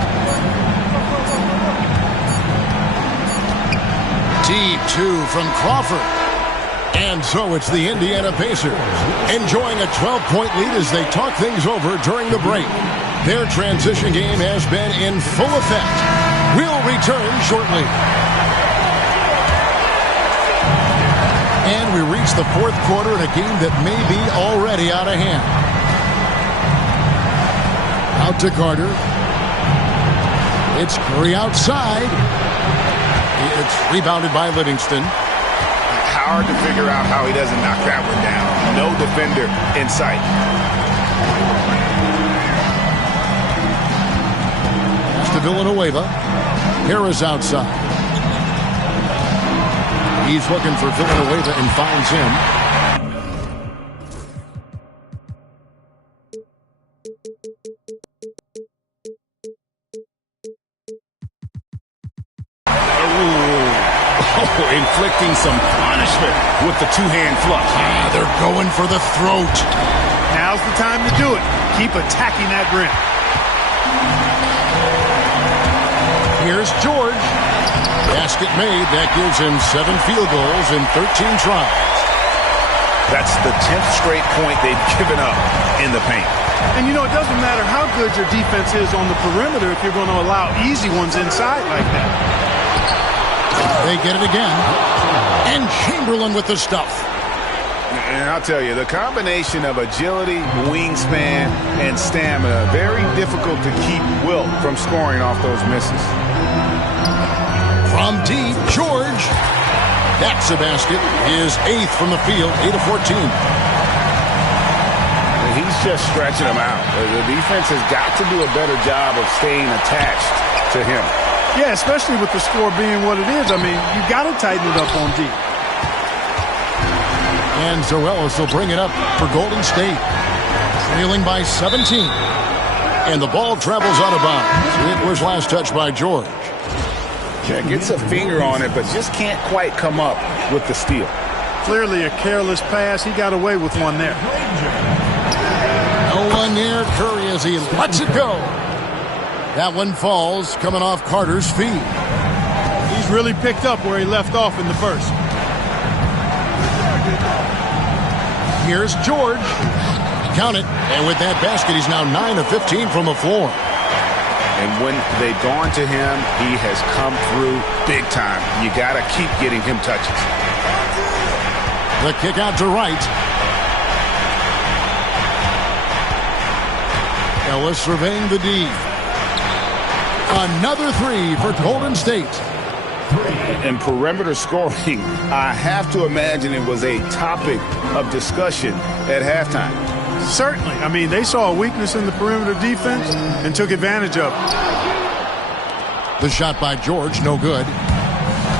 Deep 2 from Crawford. And so it's the Indiana Pacers enjoying a 12-point lead as they talk things over during the break. Their transition game has been in full effect. We'll return shortly. And we reach the fourth quarter in a game that may be already out of hand. Out to Carter. It's Curry outside. It's rebounded by Livingston. Hard to figure out how he doesn't knock that one down. No defender in sight. Pass to Villanueva. Harris outside. He's looking for Villanueva and finds him. Inflicting some punishment with the two-hand flush. They're going for the throat. Now's the time to do it. Keep attacking that rim. Here's George. Basket made. That gives him 7 field goals in 13 tries. That's the 10th straight point they've given up in the paint. And, you know, it doesn't matter how good your defense is on the perimeter if you're going to allow easy ones inside like that. They get it again. And Chamberlain with the stuff. And I'll tell you, the combination of agility, wingspan, and stamina, very difficult to keep Wilt from scoring off those misses. From deep, George. That's a basket. His 8th from the field, 8 of 14. And he's just stretching them out. The defense has got to do a better job of staying attached to him. Yeah, especially with the score being what it is. I mean, you got to tighten it up on deep. And Zoelis will bring it up for Golden State. Trailing by 17. And the ball travels out of bounds. It was last touched by George. Yeah, gets a finger on it, but just can't quite come up with the steal. Clearly a careless pass. He got away with one there. No one near Curry as he lets it go. That one falls, coming off Carter's feet. He's really picked up where he left off in the first. Here's George. Count it. And with that basket, he's now 9 of 15 from the floor. And when they've gone to him, he has come through big time. You got to keep getting him touches. The kick out to Wright. Ellis surveying the D. Another 3 for Golden State. And perimeter scoring, I have to imagine it was a topic of discussion at halftime. Certainly. I mean, they saw a weakness in the perimeter defense and took advantage of it. The shot by George, no good.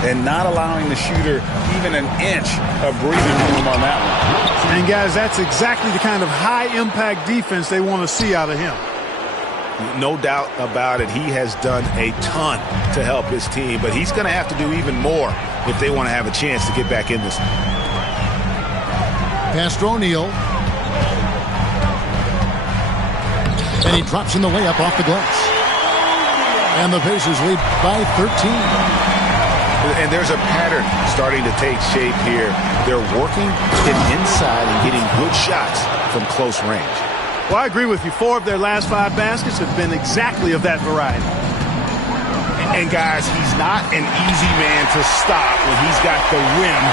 And not allowing the shooter even an inch of breathing room on that one. And, guys, that's exactly the kind of high-impact defense they want to see out of him. No doubt about it. He has done a ton to help his team, but he's going to have to do even more if they want to have a chance to get back in this. Pass to O'Neal. And he drops in the layup off the glass. And the Pacers lead by 13. And there's a pattern starting to take shape here. They're working inside and getting good shots from close range. Well, I agree with you. 4 of their last 5 baskets have been exactly of that variety. And, guys, he's not an easy man to stop when he's got the rim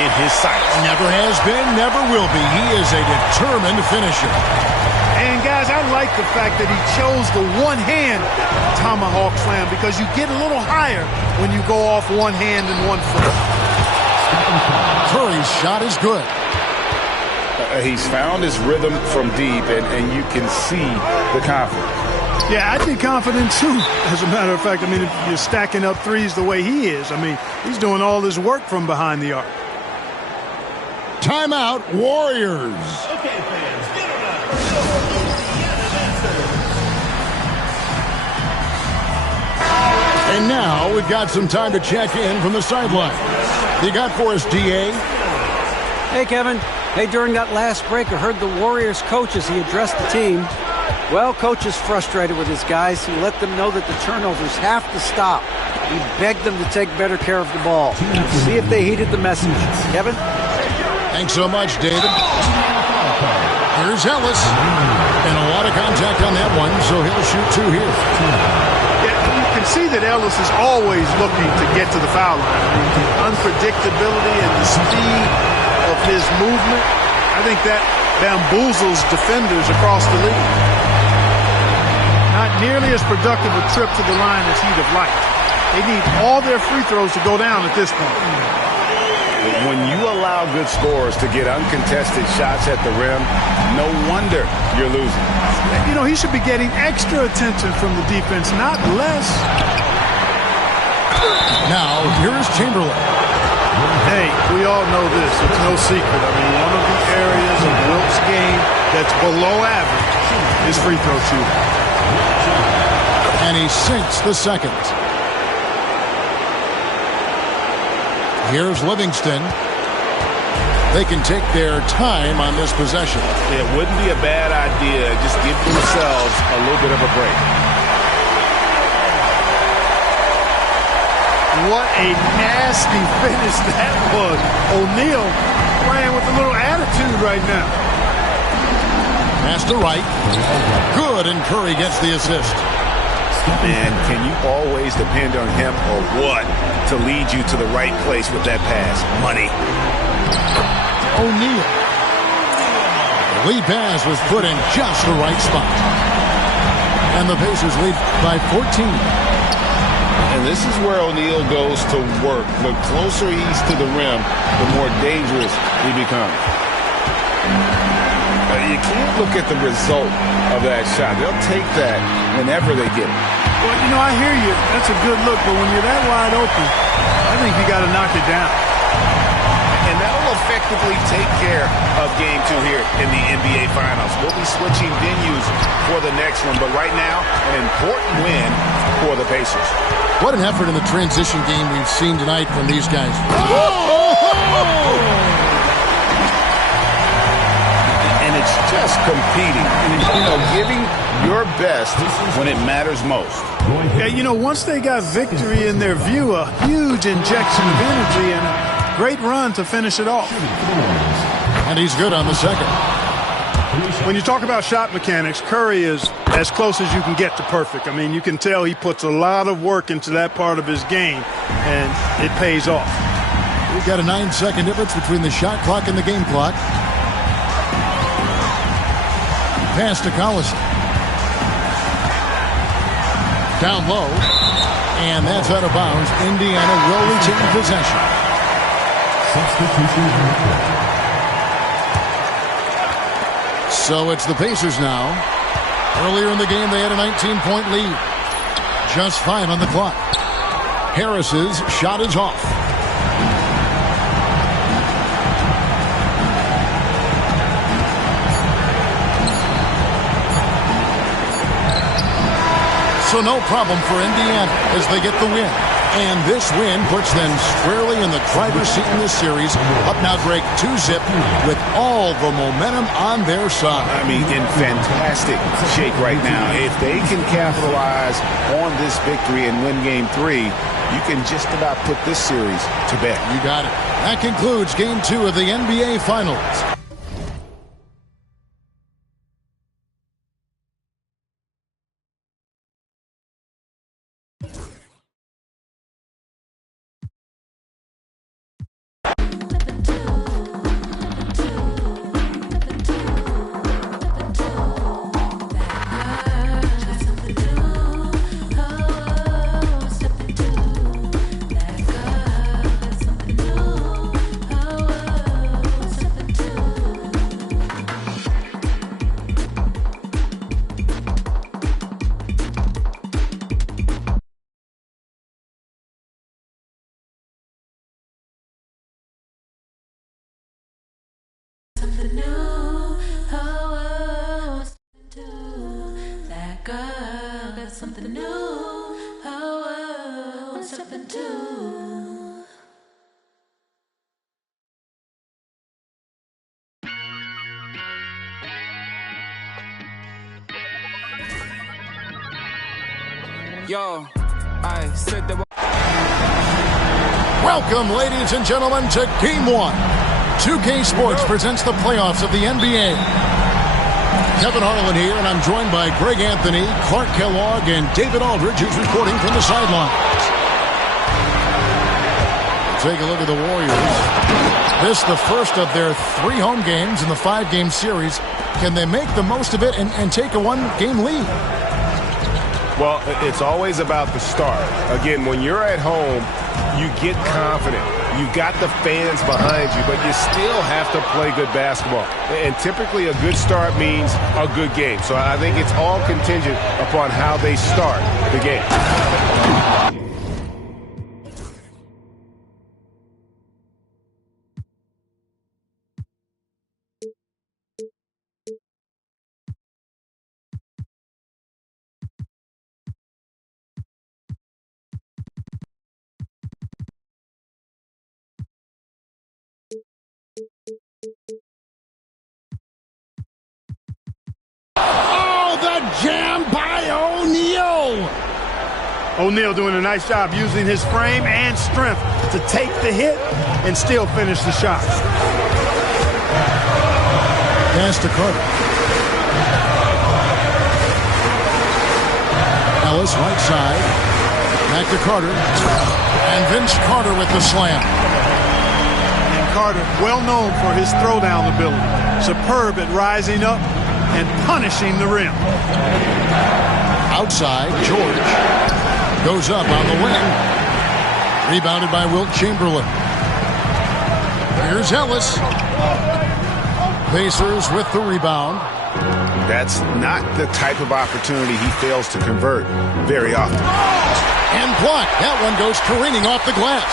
in his sights. Never has been, never will be. He is a determined finisher. And, guys, I like the fact that he chose the one-hand tomahawk slam because you get a little higher when you go off one hand and one foot. Curry's shot is good. He's found his rhythm from deep, and you can see the confidence. Yeah, I'd be confident, too, as a matter of fact. I mean, if you're stacking up threes the way he is, I mean, he's doing all this work from behind the arc. Timeout, Warriors. Okay, fans, get it up. And now we've got some time to check in from the sidelines. You got for us, D.A.? Hey, Kevin. Hey, during that last break, I heard the Warriors coach as he addressed the team. Well, coach is frustrated with his guys. He let them know that the turnovers have to stop. He begged them to take better care of the ball. See if they heeded the message. Kevin? Thanks so much, David. Here's Ellis. And a lot of contact on that one, so he'll shoot 2 here. Yeah, you can see that Ellis is always looking to get to the foul line. I mean, the unpredictability and the speed of his movement, I think that bamboozles defenders across the league. Not nearly as productive a trip to the line as he'd have liked. They need all their free throws to go down at this point. When you allow good scorers to get uncontested shots at the rim, no wonder you're losing. You know, he should be getting extra attention from the defense, not less. Now, here's Chamberlain. Hey, we all know this. It's no secret. I mean, one of the areas of Wilt's game that's below average is free throw shooting. And he sinks the second. Here's Livingston. They can take their time on this possession. It wouldn't be a bad idea. Just give themselves a little bit of a break. What a nasty finish that was. O'Neal playing with a little attitude right now. Pass to Wright. Good, and Curry gets the assist. Man, can you always depend on him or what to lead you to the right place with that pass? Money. O'Neal. The lead pass was put in just the right spot. And the Pacers lead by 14. And this is where O'Neal goes to work. The closer he's to the rim, the more dangerous he becomes. You can't look at the result of that shot. They'll take that whenever they get it. Well, you know, I hear you. That's a good look, but when you're that wide open, I think you got to knock it down. And that will effectively take care of Game 2 here in the NBA Finals. We'll be switching venues for the next one, but right now, an important win for the Pacers. What an effort in the transition game we've seen tonight from these guys. And it's just competing, you know, giving your best when it matters most. Yeah, you know, once they got victory in their view, a huge injection of energy and a great run to finish it off. And he's good on the second. When you talk about shot mechanics, Curry is as close as you can get to perfect. I mean, you can tell he puts a lot of work into that part of his game, and it pays off. We've got a 9-second difference between the shot clock and the game clock. Pass to Collison. Down low. And that's out of bounds. Indiana will retain possession. So it's the Pacers now. Earlier in the game, they had a 19-point lead. Just 5 on the clock. Harris's shot is off. So no problem for Indiana as they get the win. And this win puts them squarely in the driver's seat in this series. Up now, Greg, 2-zip with all the momentum on their side. I mean, in fantastic shape right now. If they can capitalize on this victory and win Game 3, you can just about put this series to bed. You got it. That concludes Game 2 of the NBA Finals. Yo, I said that. Welcome, ladies and gentlemen, to Game 1. 2K Sports presents the playoffs of the NBA. Kevin Harlan here, and I'm joined by Greg Anthony, Clark Kellogg, and David Aldridge, who's reporting from the sidelines. Take a look at the Warriors. This the first of their 3 home games in the 5-game series. Can they make the most of it and take a 1-game lead? Well, it's always about the start. Again, when you're at home, you get confident. You got the fans behind you, but you still have to play good basketball. And typically a good start means a good game. So I think it's all contingent upon how they start the game. Oh, the jam by O'Neal! O'Neal doing a nice job using his frame and strength to take the hit and still finish the shot. Pass to Carter. Ellis, right side. Back to Carter. And Vince Carter with the slam. And Carter, well known for his throwdown ability. Superb at rising up and punishing the rim. Outside, George goes up on the wing. Rebounded by Wilt Chamberlain. Here's Ellis. Pacers with the rebound. That's not the type of opportunity he fails to convert very often. And blocked. That one goes careening off the glass.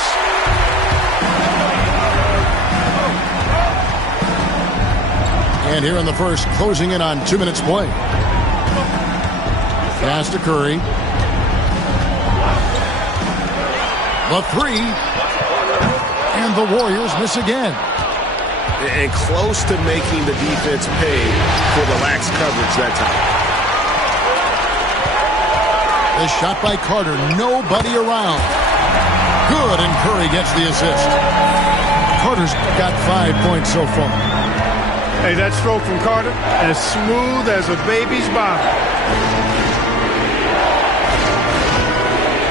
And here in the first, closing in on 2 minutes play. Pass to Curry. The 3. And the Warriors miss again. And close to making the defense pay for the lax coverage that time. The shot by Carter. Nobody around. Good, and Curry gets the assist. Carter's got 5 points so far. Hey, that stroke from Carter, as smooth as a baby's bottom.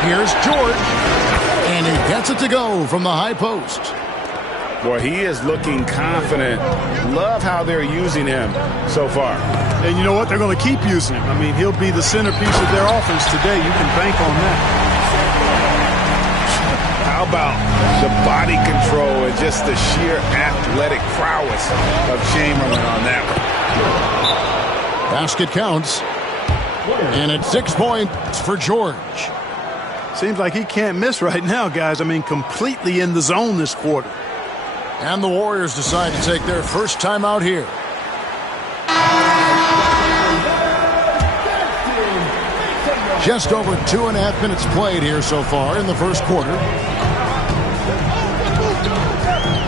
Here's George. And he gets it to go from the high post. Boy, he is looking confident. Love how they're using him so far. And you know what? They're going to keep using him. I mean, he'll be the centerpiece of their offense today. You can bank on that. How about the body control and just the sheer athletic prowess of Chamberlain on that one? Basket counts. And it's 6 points for George. Seems like he can't miss right now, guys. I mean, completely in the zone this quarter. And the Warriors decide to take their first time out here. Just over 2.5 minutes played here so far in the first quarter.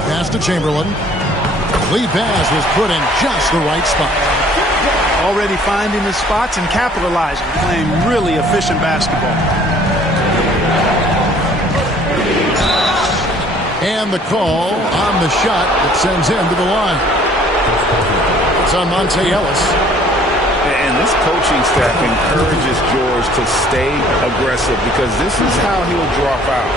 Pass to Chamberlain. Lee Baz was put in just the right spot. Already finding his spots and capitalizing, playing really efficient basketball. And the call on the shot that sends him to the line. It's on Monte Ellis. And this coaching staff encourages George to stay aggressive because this is how he'll drop out.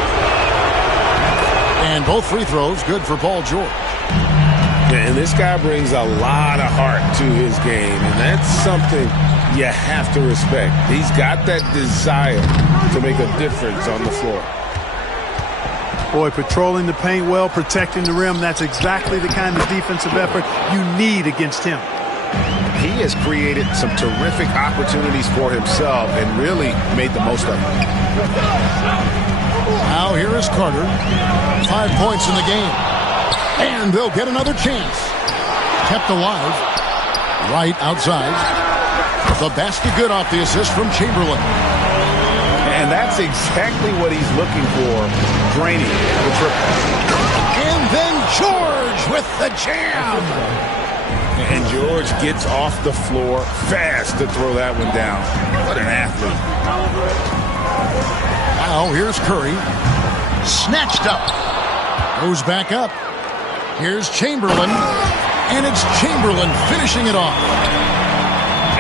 And both free throws good for Paul George. And this guy brings a lot of heart to his game, and that's something you have to respect. He's got that desire to make a difference on the floor. Boy, patrolling the paint well, protecting the rim, that's exactly the kind of defensive effort you need against him. He has created some terrific opportunities for himself and really made the most of them. Now here is Carter. 5 points in the game. And they'll get another chance. Kept alive. Right outside. The basket good off the assist from Chamberlain. And that's exactly what he's looking for, draining the triple. And then George with the jam. And George gets off the floor fast to throw that one down. What an athlete. Now here's Curry. Snatched up. Goes back up. Here's Chamberlain, and it's Chamberlain finishing it off.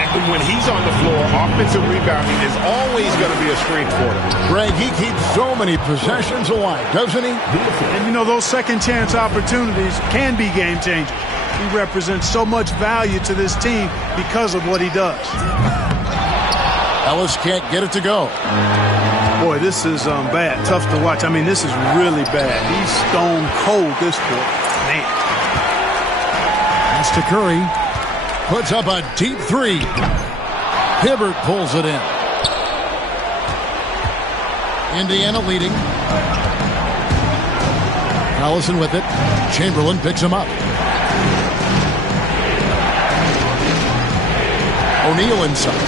And when he's on the floor, offensive rebounding is always going to be a strength for him. Greg, he keeps so many possessions alive, doesn't he? And you know, those second chance opportunities can be game changers. He represents so much value to this team because of what he does. Ellis can't get it to go. Boy, this is bad. Tough to watch. I mean, this is really bad. He's stone cold this quarter. Man. Pass to Curry. Puts up a deep three. Hibbert pulls it in. Indiana leading. Allison with it. Chamberlain picks him up. O'Neal inside.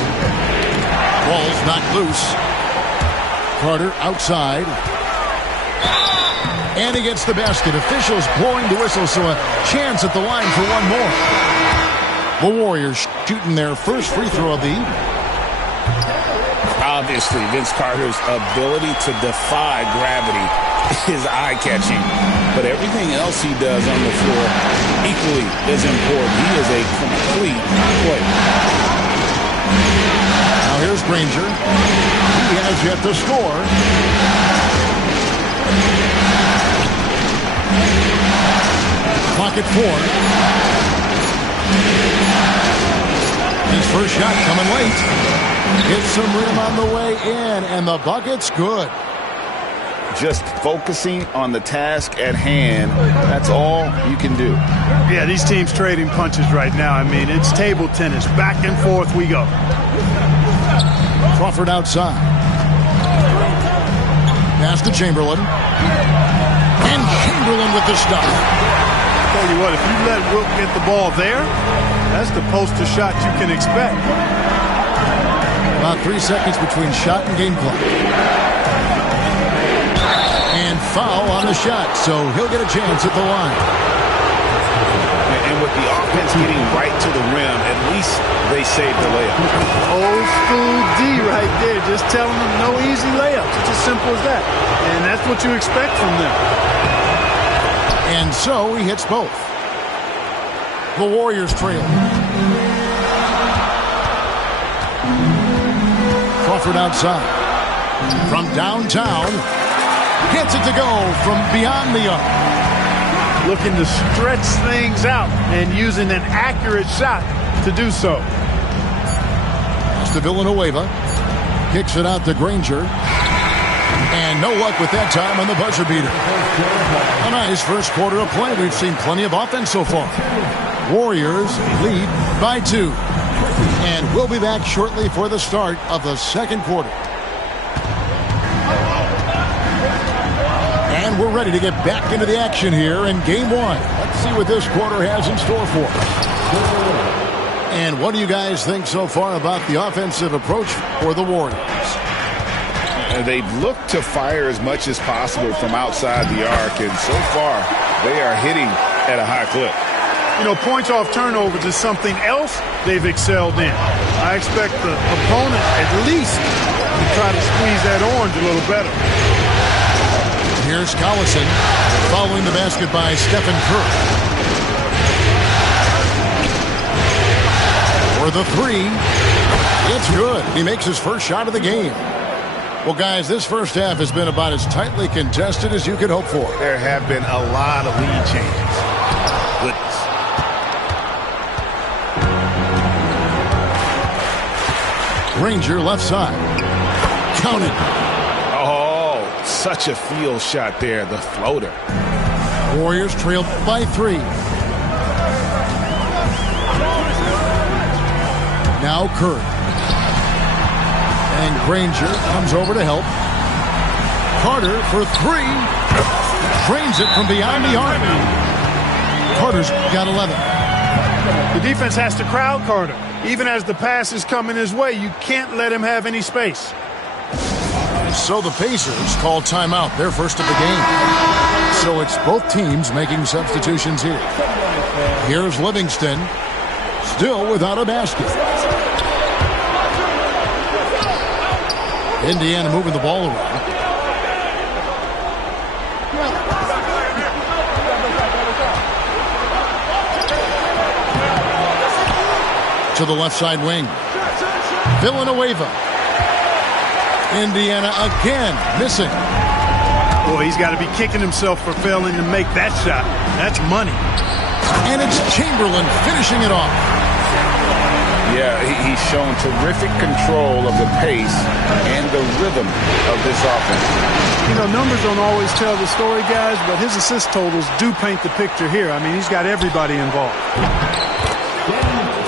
Ball's not loose. Carter outside. And he gets the basket. Officials blowing the whistle, so a chance at the line for one more. The Warriors shooting their first free throw of the evening. Obviously, Vince Carter's ability to defy gravity is eye-catching. But everything else he does on the floor equally is important. He is a complete player. Now here's Granger. He has yet to score. Clock at 4. His first shot coming late. Hits some rim on the way in, and the bucket's good. Just focusing on the task at hand, that's all you can do. Yeah, these teams trading punches right now. I mean, it's table tennis. Back and forth we go. Crawford outside. Pass to Chamberlain. And Chamberlain with the stop. Tell you what, if you let Wilt get the ball there, that's the poster shot you can expect. About 3 seconds between shot and game clock. And foul on the shot, so he'll get a chance at the line. And with the offense getting right to the rim, at least they saved the layup. Old school D right there, just telling them no easy layups. It's as simple as that. And that's what you expect from them. And so he hits both. The Warriors trail. Crawford outside. From downtown. Gets it to go from beyond the arc. Looking to stretch things out and using an accurate shot to do so. It's to Villanueva. Kicks it out to Granger. And no luck with that time on the buzzer beater. A nice first quarter of play. We've seen plenty of offense so far. Warriors lead by 2. And we'll be back shortly for the start of the second quarter. And we're ready to get back into the action here in game 1. Let's see what this quarter has in store for us. And what do you guys think so far about the offensive approach for the Warriors? They've looked to fire as much as possible from outside the arc, and so far they are hitting at a high clip. You know, points off turnovers is something else they've excelled in. I expect the opponent at least to try to squeeze that orange a little better. Here's Collison following the basket by Stephen Curry. For the 3, it's good. He makes his first shot of the game. Well, guys, this first half has been about as tightly contested as you could hope for. There have been a lot of lead changes. Goodness. Granger left side. Counted. Oh, such a field shot there, the floater. Warriors trail by 3. Now Curry. And Granger comes over to help. Carter for 3. Trains it from beyond the arc. Carter's got 11. The defense has to crowd Carter. Even as the pass is coming his way, you can't let him have any space. So the Pacers call timeout, their first of the game. So it's both teams making substitutions here. Here's Livingston, still without a basket. Indiana moving the ball around. to the left side wing. Villanueva. Indiana again missing. Boy, he's got to be kicking himself for failing to make that shot. That's money. And it's Chamberlain finishing it off. Yeah, he's shown terrific control of the pace and the rhythm of this offense. You know, numbers don't always tell the story, guys, but his assist totals do paint the picture here. I mean, he's got everybody involved.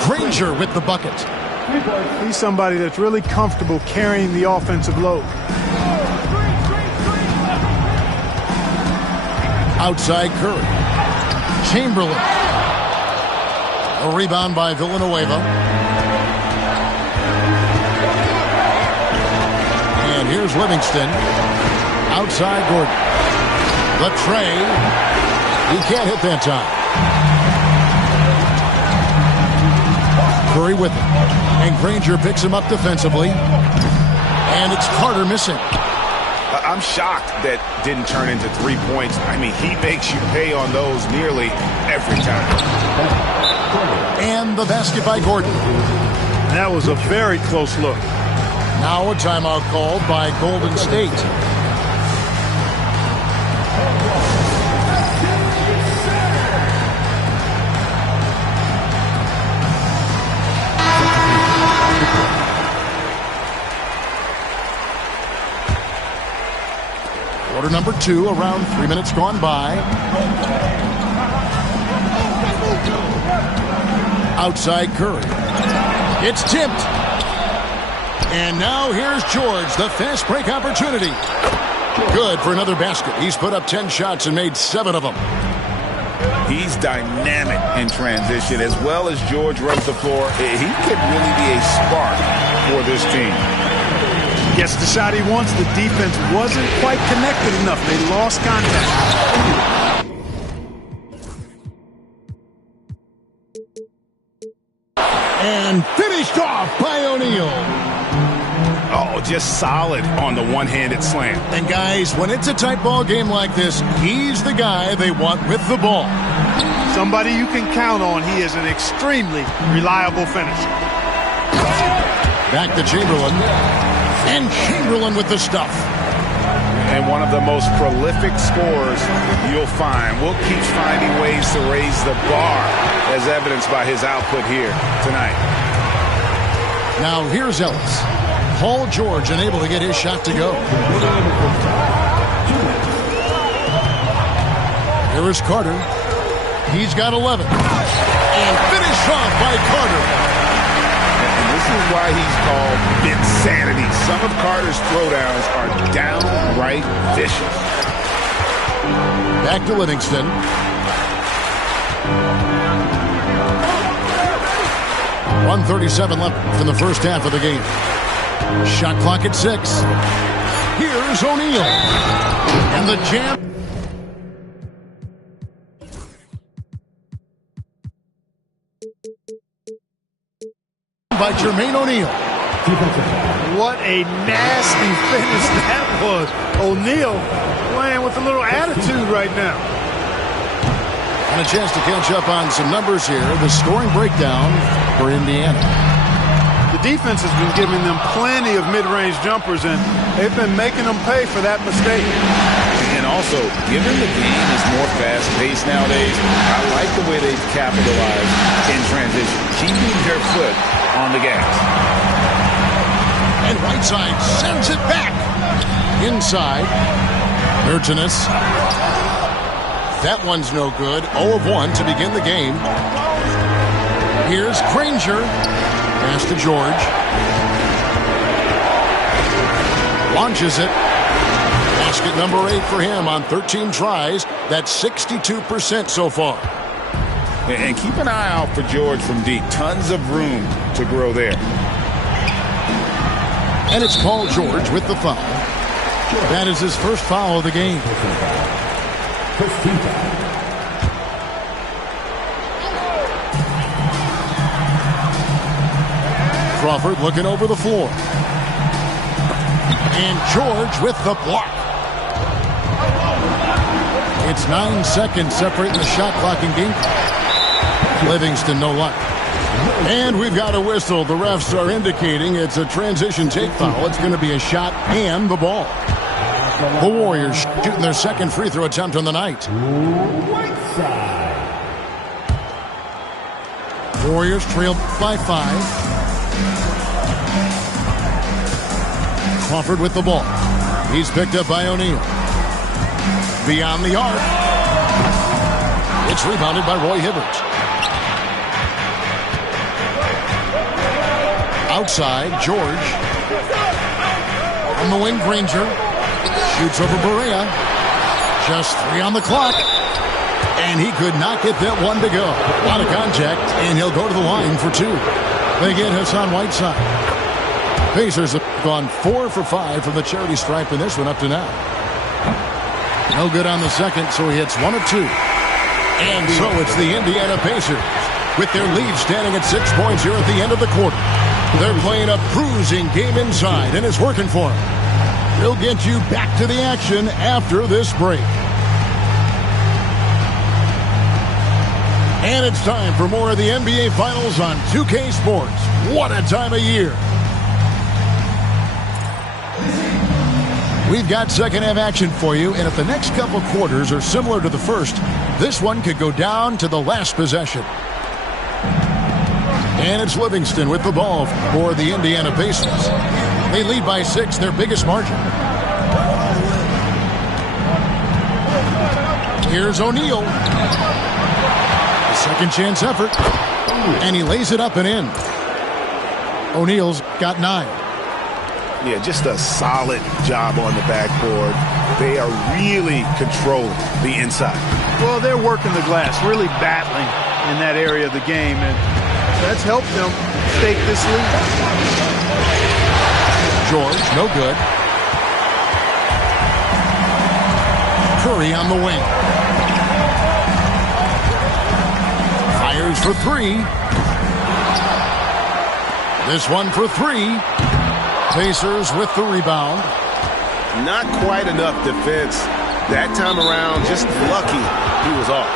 Granger with the bucket. He's somebody that's really comfortable carrying the offensive load. Outside Curry. Chamberlain. A rebound by Villanueva. And here's Livingston. Outside Gordon. The tray. He can't hit that time. Curry with it. And Granger picks him up defensively. And it's Carter missing. I'm shocked that didn't turn into 3 points. I mean, he makes you pay on those nearly every time. And the basket by Gordon. That was a very close look. Now a timeout called by Golden State. Quarter number 2, around 3 minutes gone by. Outside Curry. It's tipped. And now here's George, the fast break opportunity. Good for another basket. He's put up 10 shots and made 7 of them. He's dynamic in transition as well as George runs the floor. He could really be a spark for this team. Gets the shot he wants. The defense wasn't quite connected enough. They lost contact. And finished off by O'Neal. Oh, just solid on the one-handed slam. And guys, when it's a tight ball game like this, he's the guy they want with the ball. Somebody you can count on. He is an extremely reliable finisher. Back to Chamberlain. And Chamberlain with the stuff. And one of the most prolific scorers you'll find. Will keep finding ways to raise the bar, as evidenced by his output here tonight. Now here's Ellis. Paul George unable to get his shot to go. Here is Carter. He's got 11. And finished off by Carter. This is why he's called Vinsanity. Some of Carter's throwdowns are downright vicious. Back to Livingston. .137 left in the first half of the game. Shot clock at 6. Here's O'Neal. And the jam. By Jermaine O'Neal. What a nasty finish that was. O'Neal playing with a little attitude right now. And a chance to catch up on some numbers here. The scoring breakdown for Indiana. The defense has been giving them plenty of mid-range jumpers, and they've been making them pay for that mistake. And also, given the game is more fast-paced nowadays, I like the way they've capitalized in transition, keeping their foot on the gas. And right side sends it back. Inside. Urginus. That one's no good. 0 of 1 to begin the game. Here's Granger. Pass to George. Launches it. Basket number 8 for him on 13 tries. That's 62% so far. And keep an eye out for George from deep. Tons of room to grow there. And it's Paul George with the foul. That is his first foul of the game. Crawford looking over the floor. And George with the block. It's 9 seconds separating the shot clock and game. Livingston, no luck. And we've got a whistle. The refs are indicating it's a transition take foul. It's going to be a shot and the ball. The Warriors shooting their second free throw attempt on the night. Warriors trail by 5. Crawford with the ball. He's picked up by O'Neal. Beyond the arc. It's rebounded by Roy Hibbert. Outside, George. On the wing, Granger. Shoots over Barea. Just 3 on the clock. And he could not get that one to go. A lot of contact, and he'll go to the line for 2. They get Hassan Whiteside. Pacers have gone 4 for 5 from the charity stripe in this one up to now. No good on the second, so he hits 1 of 2. And so it's the Indiana Pacers with their lead standing at 6 points here at the end of the quarter. They're playing a bruising game inside, and it's working for them. We'll get you back to the action after this break. And it's time for more of the NBA Finals on 2K Sports. What a time of year. We've got second half action for you, and if the next couple quarters are similar to the first, this one could go down to the last possession. And it's Livingston with the ball for the Indiana Pacers. They lead by 6, their biggest margin. Here's O'Neal. A second chance effort. And he lays it up and in. O'Neal's got 9. Yeah, just a solid job on the backboard. They are really controlling the inside. Well, they're working the glass, really battling in that area of the game, and that's helped them stake this lead. George, no good. Curry on the wing. Fires for 3. This one for 3. Pacers with the rebound. Not quite enough defense. That time around, just lucky he was off.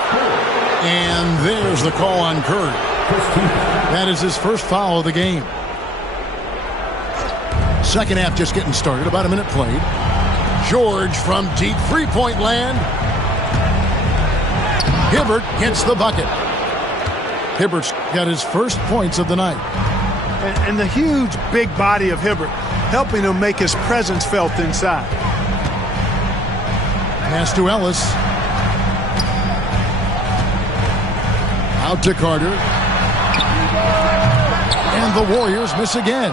And there's the call on Curry. That is his first foul of the game. Second half just getting started. About a minute played. George from deep three-point land. Hibbert gets the bucket. Hibbert's got his first points of the night. And the huge, big body of Hibbert helping him make his presence felt inside. Pass to Ellis. Out to Carter. And the Warriors miss again.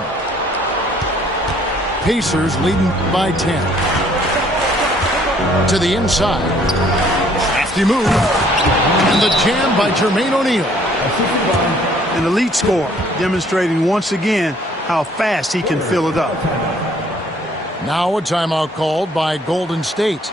Pacers leading by 10. To the inside. Crafty move. And the jam by Jermaine O'Neal. An elite scorer, demonstrating once again how fast he can fill it up. Now a timeout called by Golden State.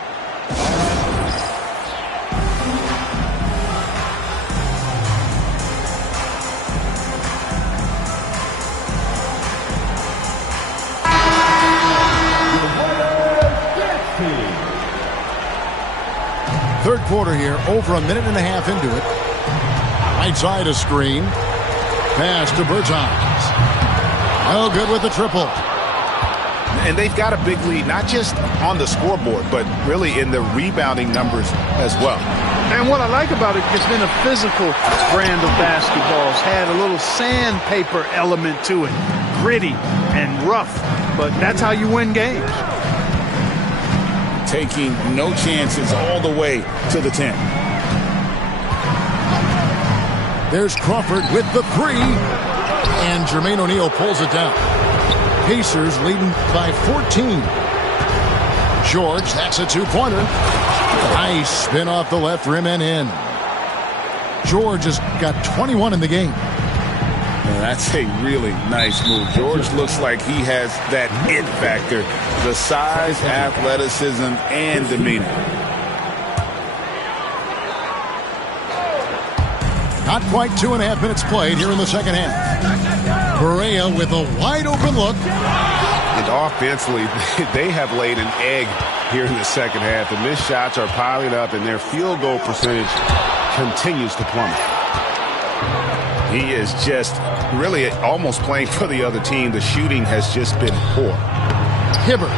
Third quarter here, over a minute and a half into it. Right side a screen. Pass to Bertans. Oh, good with the triple. And they've got a big lead, not just on the scoreboard, but really in the rebounding numbers as well. And what I like about it, it's been a physical brand of basketball. It's had a little sandpaper element to it. Gritty and rough, but that's how you win games. Taking no chances all the way to the 10. There's Crawford with the 3. And Jermaine O'Neal pulls it down. Pacers leading by 14. George, that's a 2-pointer. Nice spin off the left rim and in. George has got 21 in the game. That's a really nice move. George looks like he has that it factor. The size, athleticism, and demeanor. Not quite 2.5 minutes played here in the second half. Barea with a wide open look. And offensively, they have laid an egg here in the second half. The missed shots are piling up, and their field goal percentage continues to plummet. He is just really almost playing for the other team. The shooting has just been poor. Hibbert.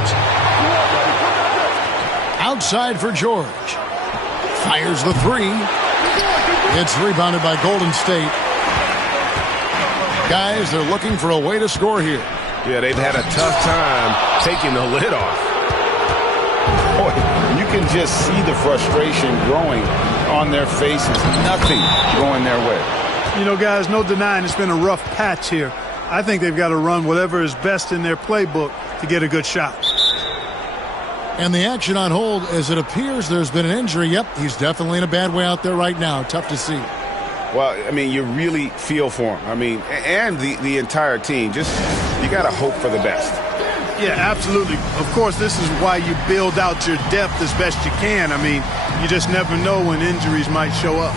Outside for George. Fires the three. It's rebounded by Golden State. Guys, they're looking for a way to score here. Yeah, they've had a tough time taking the lid off. Boy, you can just see the frustration growing on their faces. Nothing going their way. You know, guys, no denying it's been a rough patch here. I think they've got to run whatever is best in their playbook to get a good shot. And the action on hold as it appears there's been an injury. Yep, he's definitely in a bad way out there right now. Tough to see. Well, I mean, you really feel for him. I mean, and the entire team. Just, you got to hope for the best. Yeah, absolutely. Of course, this is why you build out your depth as best you can. I mean, you just never know when injuries might show up.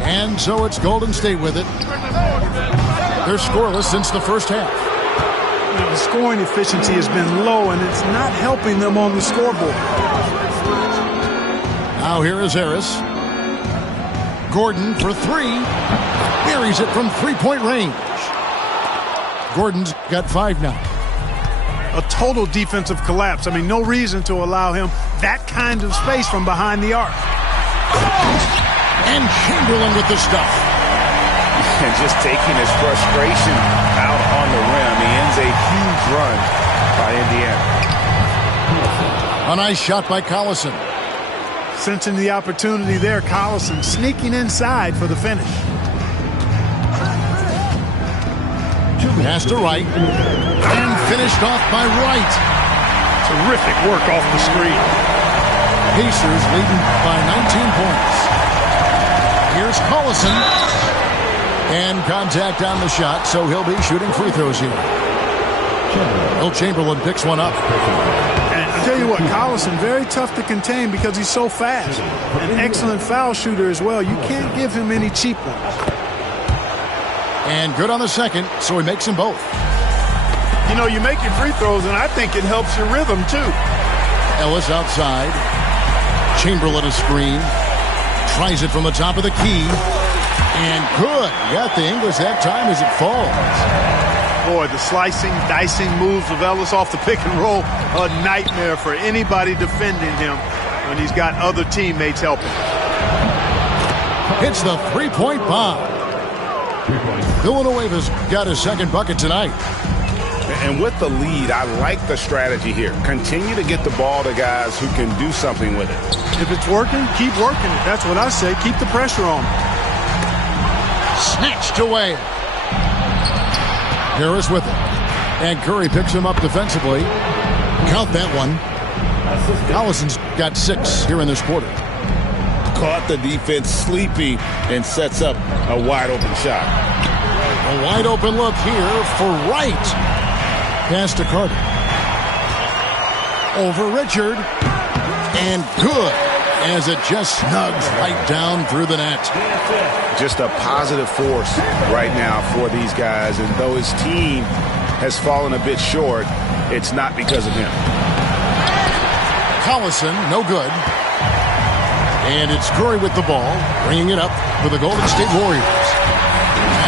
And so it's Golden State with it. They're scoreless since the first half. You know, the scoring efficiency has been low, and it's not helping them on the scoreboard. Now here is Harris. Gordon for three. Buries it from three-point range. Gordon's got 5 now. A total defensive collapse. I mean, no reason to allow him that kind of space from behind the arc. And Chamberlain with the stuff. And just taking his frustration out on the rim. He ends a huge run by Indiana. A nice shot by Collison. Sensing the opportunity there, Collison sneaking inside for the finish. Pass to Wright. And finished off by Wright. Terrific work off the screen. Pacers leading by 19 points. Here's Collison. And contact on the shot, so he'll be shooting free throws here. Will Chamberlain picks one up. And I tell you what, Collison, very tough to contain because he's so fast. An excellent foul shooter as well. You can't give him any cheap ones. And good on the second, so he makes them both. You know, you make your free throws, and I think it helps your rhythm, too. Ellis outside. Chamberlain a screen. Tries it from the top of the key. And good. Got the English that time as it falls. Boy, the slicing, dicing moves of Ellis off the pick and roll, a nightmare for anybody defending him when he's got other teammates helping. Hits the three-point bomb. Villanueva's got his second bucket tonight. And with the lead, I like the strategy here. Continue to get the ball to guys who can do something with it. If it's working, keep working it. That's what I say. Keep the pressure on. Snatched away. Harris with it. And Curry picks him up defensively. Count that one. Collison's got 6 here in this quarter. Caught the defense sleepy and sets up a wide-open shot. A wide-open look here for Wright. Pass to Carter. Over Richard. And good as it just snugs right down through the net. Just a positive force right now for these guys. And though his team has fallen a bit short, it's not because of him. Collison, no good. And it's Curry with the ball, bringing it up for the Golden State Warriors.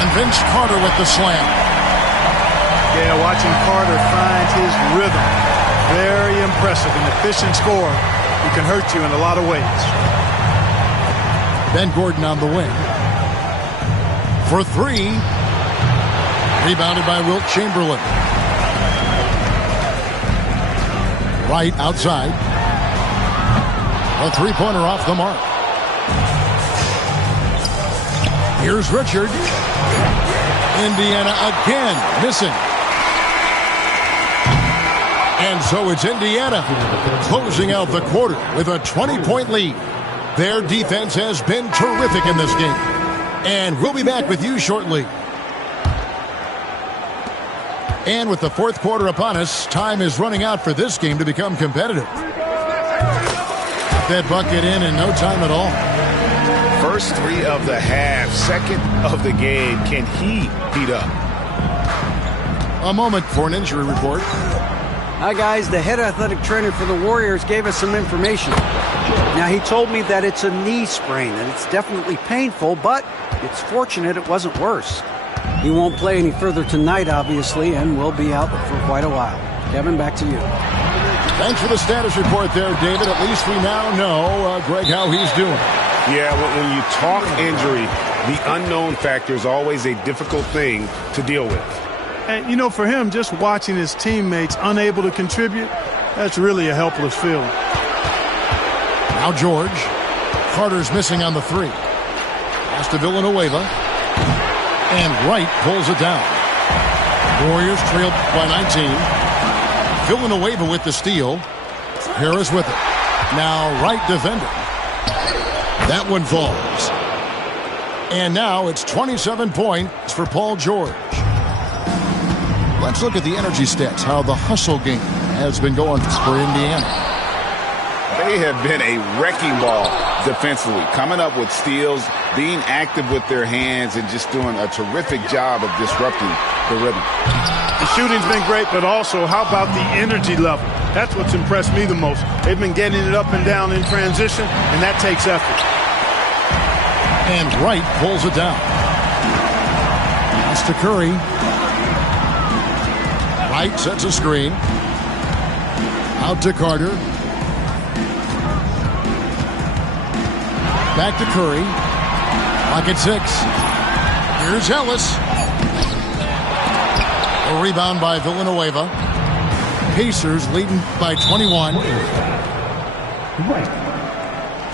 And Vince Carter with the slam. Yeah, watching Carter find his rhythm. Very impressive. An efficient scorer who can hurt you in a lot of ways. Ben Gordon on the wing. For 3. Rebounded by Wilt Chamberlain. Wright outside. A three-pointer off the mark. Here's Richard. Indiana again missing. And so it's Indiana closing out the quarter with a 20-point lead. Their defense has been terrific in this game. And we'll be back with you shortly. And with the fourth quarter upon us, time is running out for this game to become competitive. That bucket in no time at all. First three of the half, second of the game. Can he heat up? A moment for an injury report. Hi, guys. The head athletic trainer for the Warriors gave us some information. Now, he told me that it's a knee sprain, and it's definitely painful, but it's fortunate it wasn't worse. He won't play any further tonight, obviously, and will be out for quite a while. Kevin, back to you. Thanks for the status report there, David. At least we now know, Greg, how he's doing. Yeah, when you talk injury, the unknown factor is always a difficult thing to deal with. And, you know, for him, just watching his teammates unable to contribute, that's really a helpless feeling. Now George. Carter's missing on the three. Pass to Villanueva. And Wright pulls it down. Warriors trailed by 19. Villanueva with the steal. Harris with it. Now Wright defending. That one falls. And now it's 27 points for Paul George. Let's look at the energy stats, how the hustle game has been going for Indiana. They have been a wrecking ball defensively, coming up with steals, being active with their hands, and just doing a terrific job of disrupting the rhythm. The shooting's been great, but also how about the energy level? That's what's impressed me the most. They've been getting it up and down in transition, and that takes effort. And Wright pulls it down. Pass to Curry. Wright sets a screen. Out to Carter. Back to Curry. Clock at 6. Here's Ellis. A rebound by Villanueva. Pacers leading by 21. Right.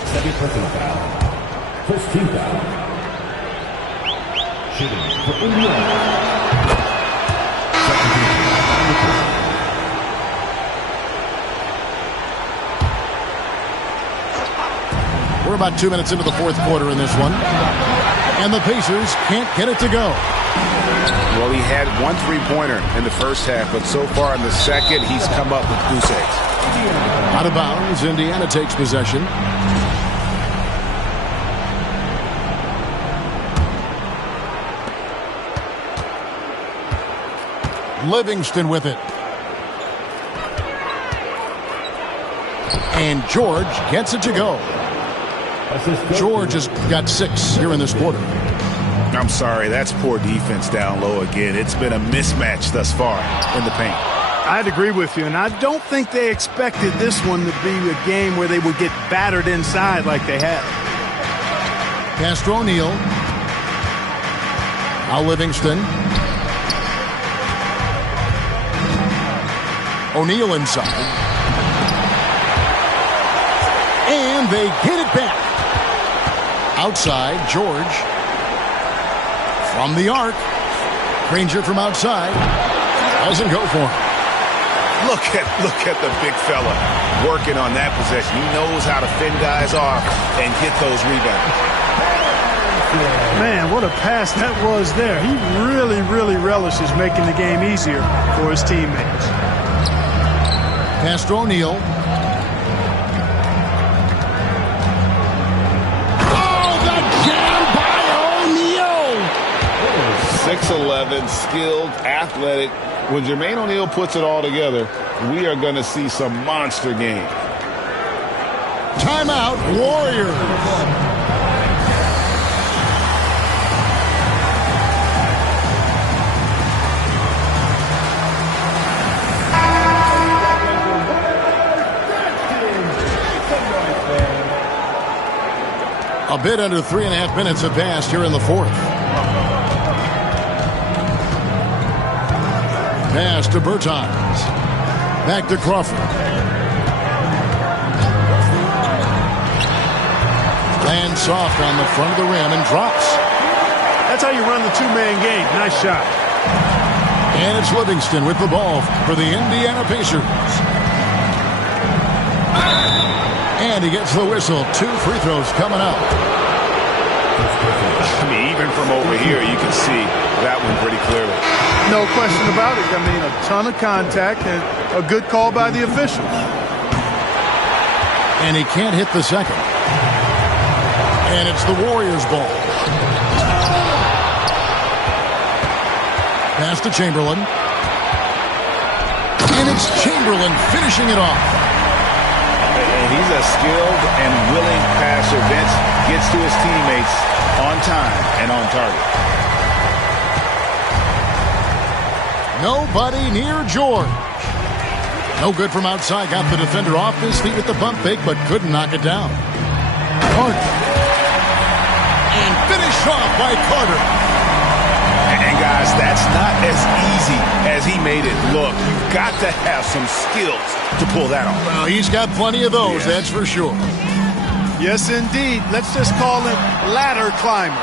Second personal foul. First team foul. Shooting for Indiana. We're about 2 minutes into the fourth quarter in this one. And the Pacers can't get it to go. Well, he had one three-pointer in the first half, but so far in the second, he's come up with goose eggs. Out of bounds, Indiana takes possession. Livingston with it. And George gets it to go. George has got 6 here in this quarter. I'm sorry, that's poor defense down low again. It's been a mismatch thus far in the paint. I'd agree with you, and I don't think they expected this one to be a game where they would get battered inside like they have. Castro O'Neal. Now Livingston. O'Neal inside. And they get it back. Outside, George. From the arc. Granger from outside. Doesn't go for him. Look at the big fella working on that possession. He knows how to fend guys off and get those rebounds. Man, what a pass that was there. He really, really relishes making the game easier for his teammates. Castro O'Neal. Oh, the jam by O'Neal! 6'11", skilled, athletic. When Jermaine O'Neal puts it all together, we are going to see some monster game. Timeout, Warriors. A bit under 3.5 minutes have passed here in the fourth. Pass to Bertans. Back to Crawford. Lands soft on the front of the rim and drops. That's how you run the two-man game. Nice shot. And it's Livingston with the ball for the Indiana Pacers. And he gets the whistle. 2 free throws coming up. I mean, even from over here, you can see that one pretty clearly. No question about it. I mean, a ton of contact and a good call by the officials. And he can't hit the second. And it's the Warriors' ball. Pass to Chamberlain. And it's Chamberlain finishing it off. And he's a skilled and willing passer. Vince gets to his teammates on time and on target. Nobody near George. No good from outside. Got the defender off his feet with the bump fake, but couldn't knock it down. Carter. And finished off by Carter. And guys, that's not as easy as he made it look. You've got to have some skills to pull that off. Well, he's got plenty of those, that's for sure. Yes, indeed. Let's just call him ladder climber.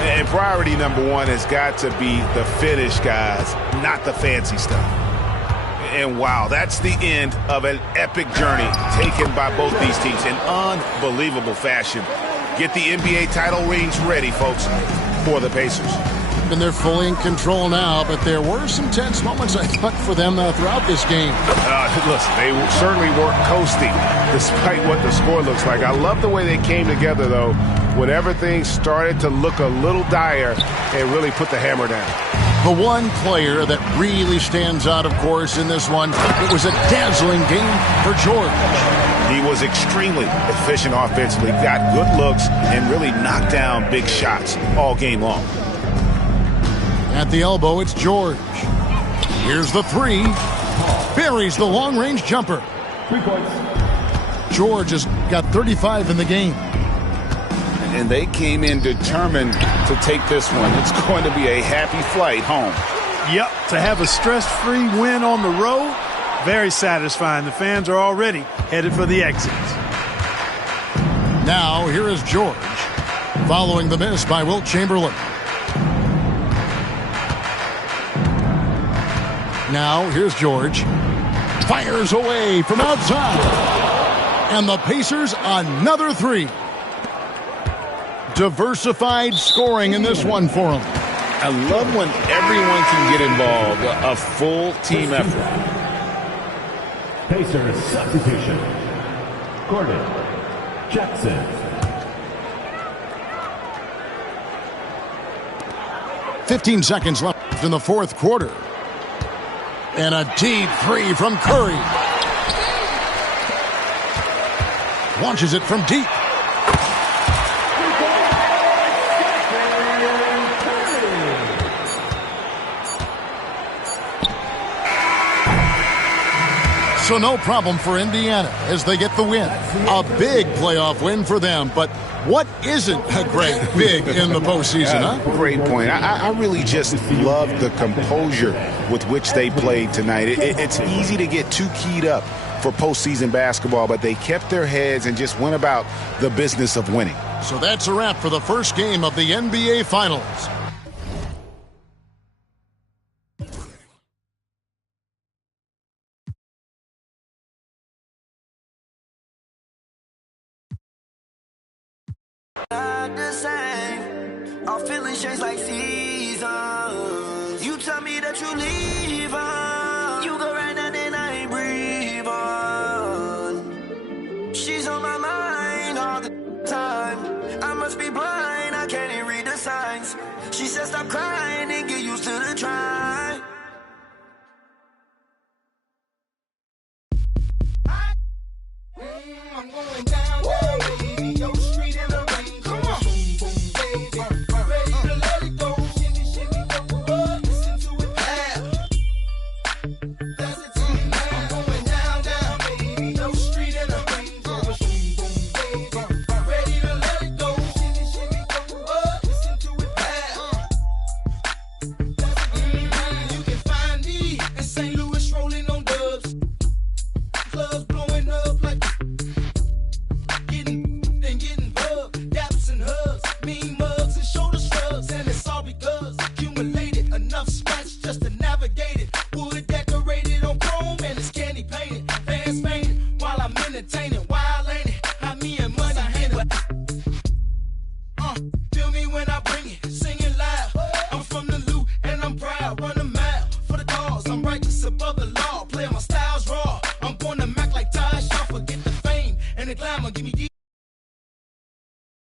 And priority number 1 has got to be the finish, guys, not the fancy stuff. And wow, that's the end of an epic journey taken by both these teams in unbelievable fashion. Get the NBA title rings ready, folks, for the Pacers. And they're fully in control now, but there were some tense moments, I thought, for them throughout this game. Listen, they certainly weren't coasting despite what the score looks like. I love the way they came together, though, when everything started to look a little dire and really put the hammer down. The one player that really stands out, of course, in this one, it was a dazzling game for George. He was extremely efficient offensively, got good looks, and really knocked down big shots all game long. At the elbow, it's George. Here's the 3. Buries the long-range jumper. 3 points. George has got 35 in the game. And they came in determined to take this one. It's going to be a happy flight home. Yep, to have a stress-free win on the road, very satisfying. The fans are already headed for the exits. Now, here is George, following the miss by Wilt Chamberlain. Now, here's George. Fires away from outside. And the Pacers, another 3. Diversified scoring in this one for them. I love when everyone can get involved, a full team effort. Pacers substitution. Gordon Jackson. "15 seconds left in the fourth quarter. And a deep 3 from Curry. Launches it from deep. So no problem for Indiana as they get the win. A big playoff win for them, but what isn't a great big in the postseason, huh? Great point. I really just love the composure with which they played tonight. It's easy to get too keyed up for postseason basketball, but they kept their heads and just went about the business of winning. So that's a wrap for the first game of the NBA Finals. The same. Our feelings change like seasons. You tell me that you leave on. You go right now, then I ain't breathe on. She's on my mind all the time. I must be blind, I can't even read the signs. She said stop crying and get used to the try. I'm going down, down, baby. Your street in the rain. Come on. Ready to let it go. Shimmy, shimmy, go. Listen to it clap. That's it, team. I'm going down, down, baby. Your street in the rain. Ready to let it go. Shimmy, shimmy, go. Listen to it clap. entertaining, wild ain't it? How me and money handle. Feel me when I bring it, singing loud. I'm from the loot and I'm proud, run a mile for the cause. I'm righteous above the law, play my styles raw. I'm gonna Mac like Ty Shaw, forget the fame and the glamour, give me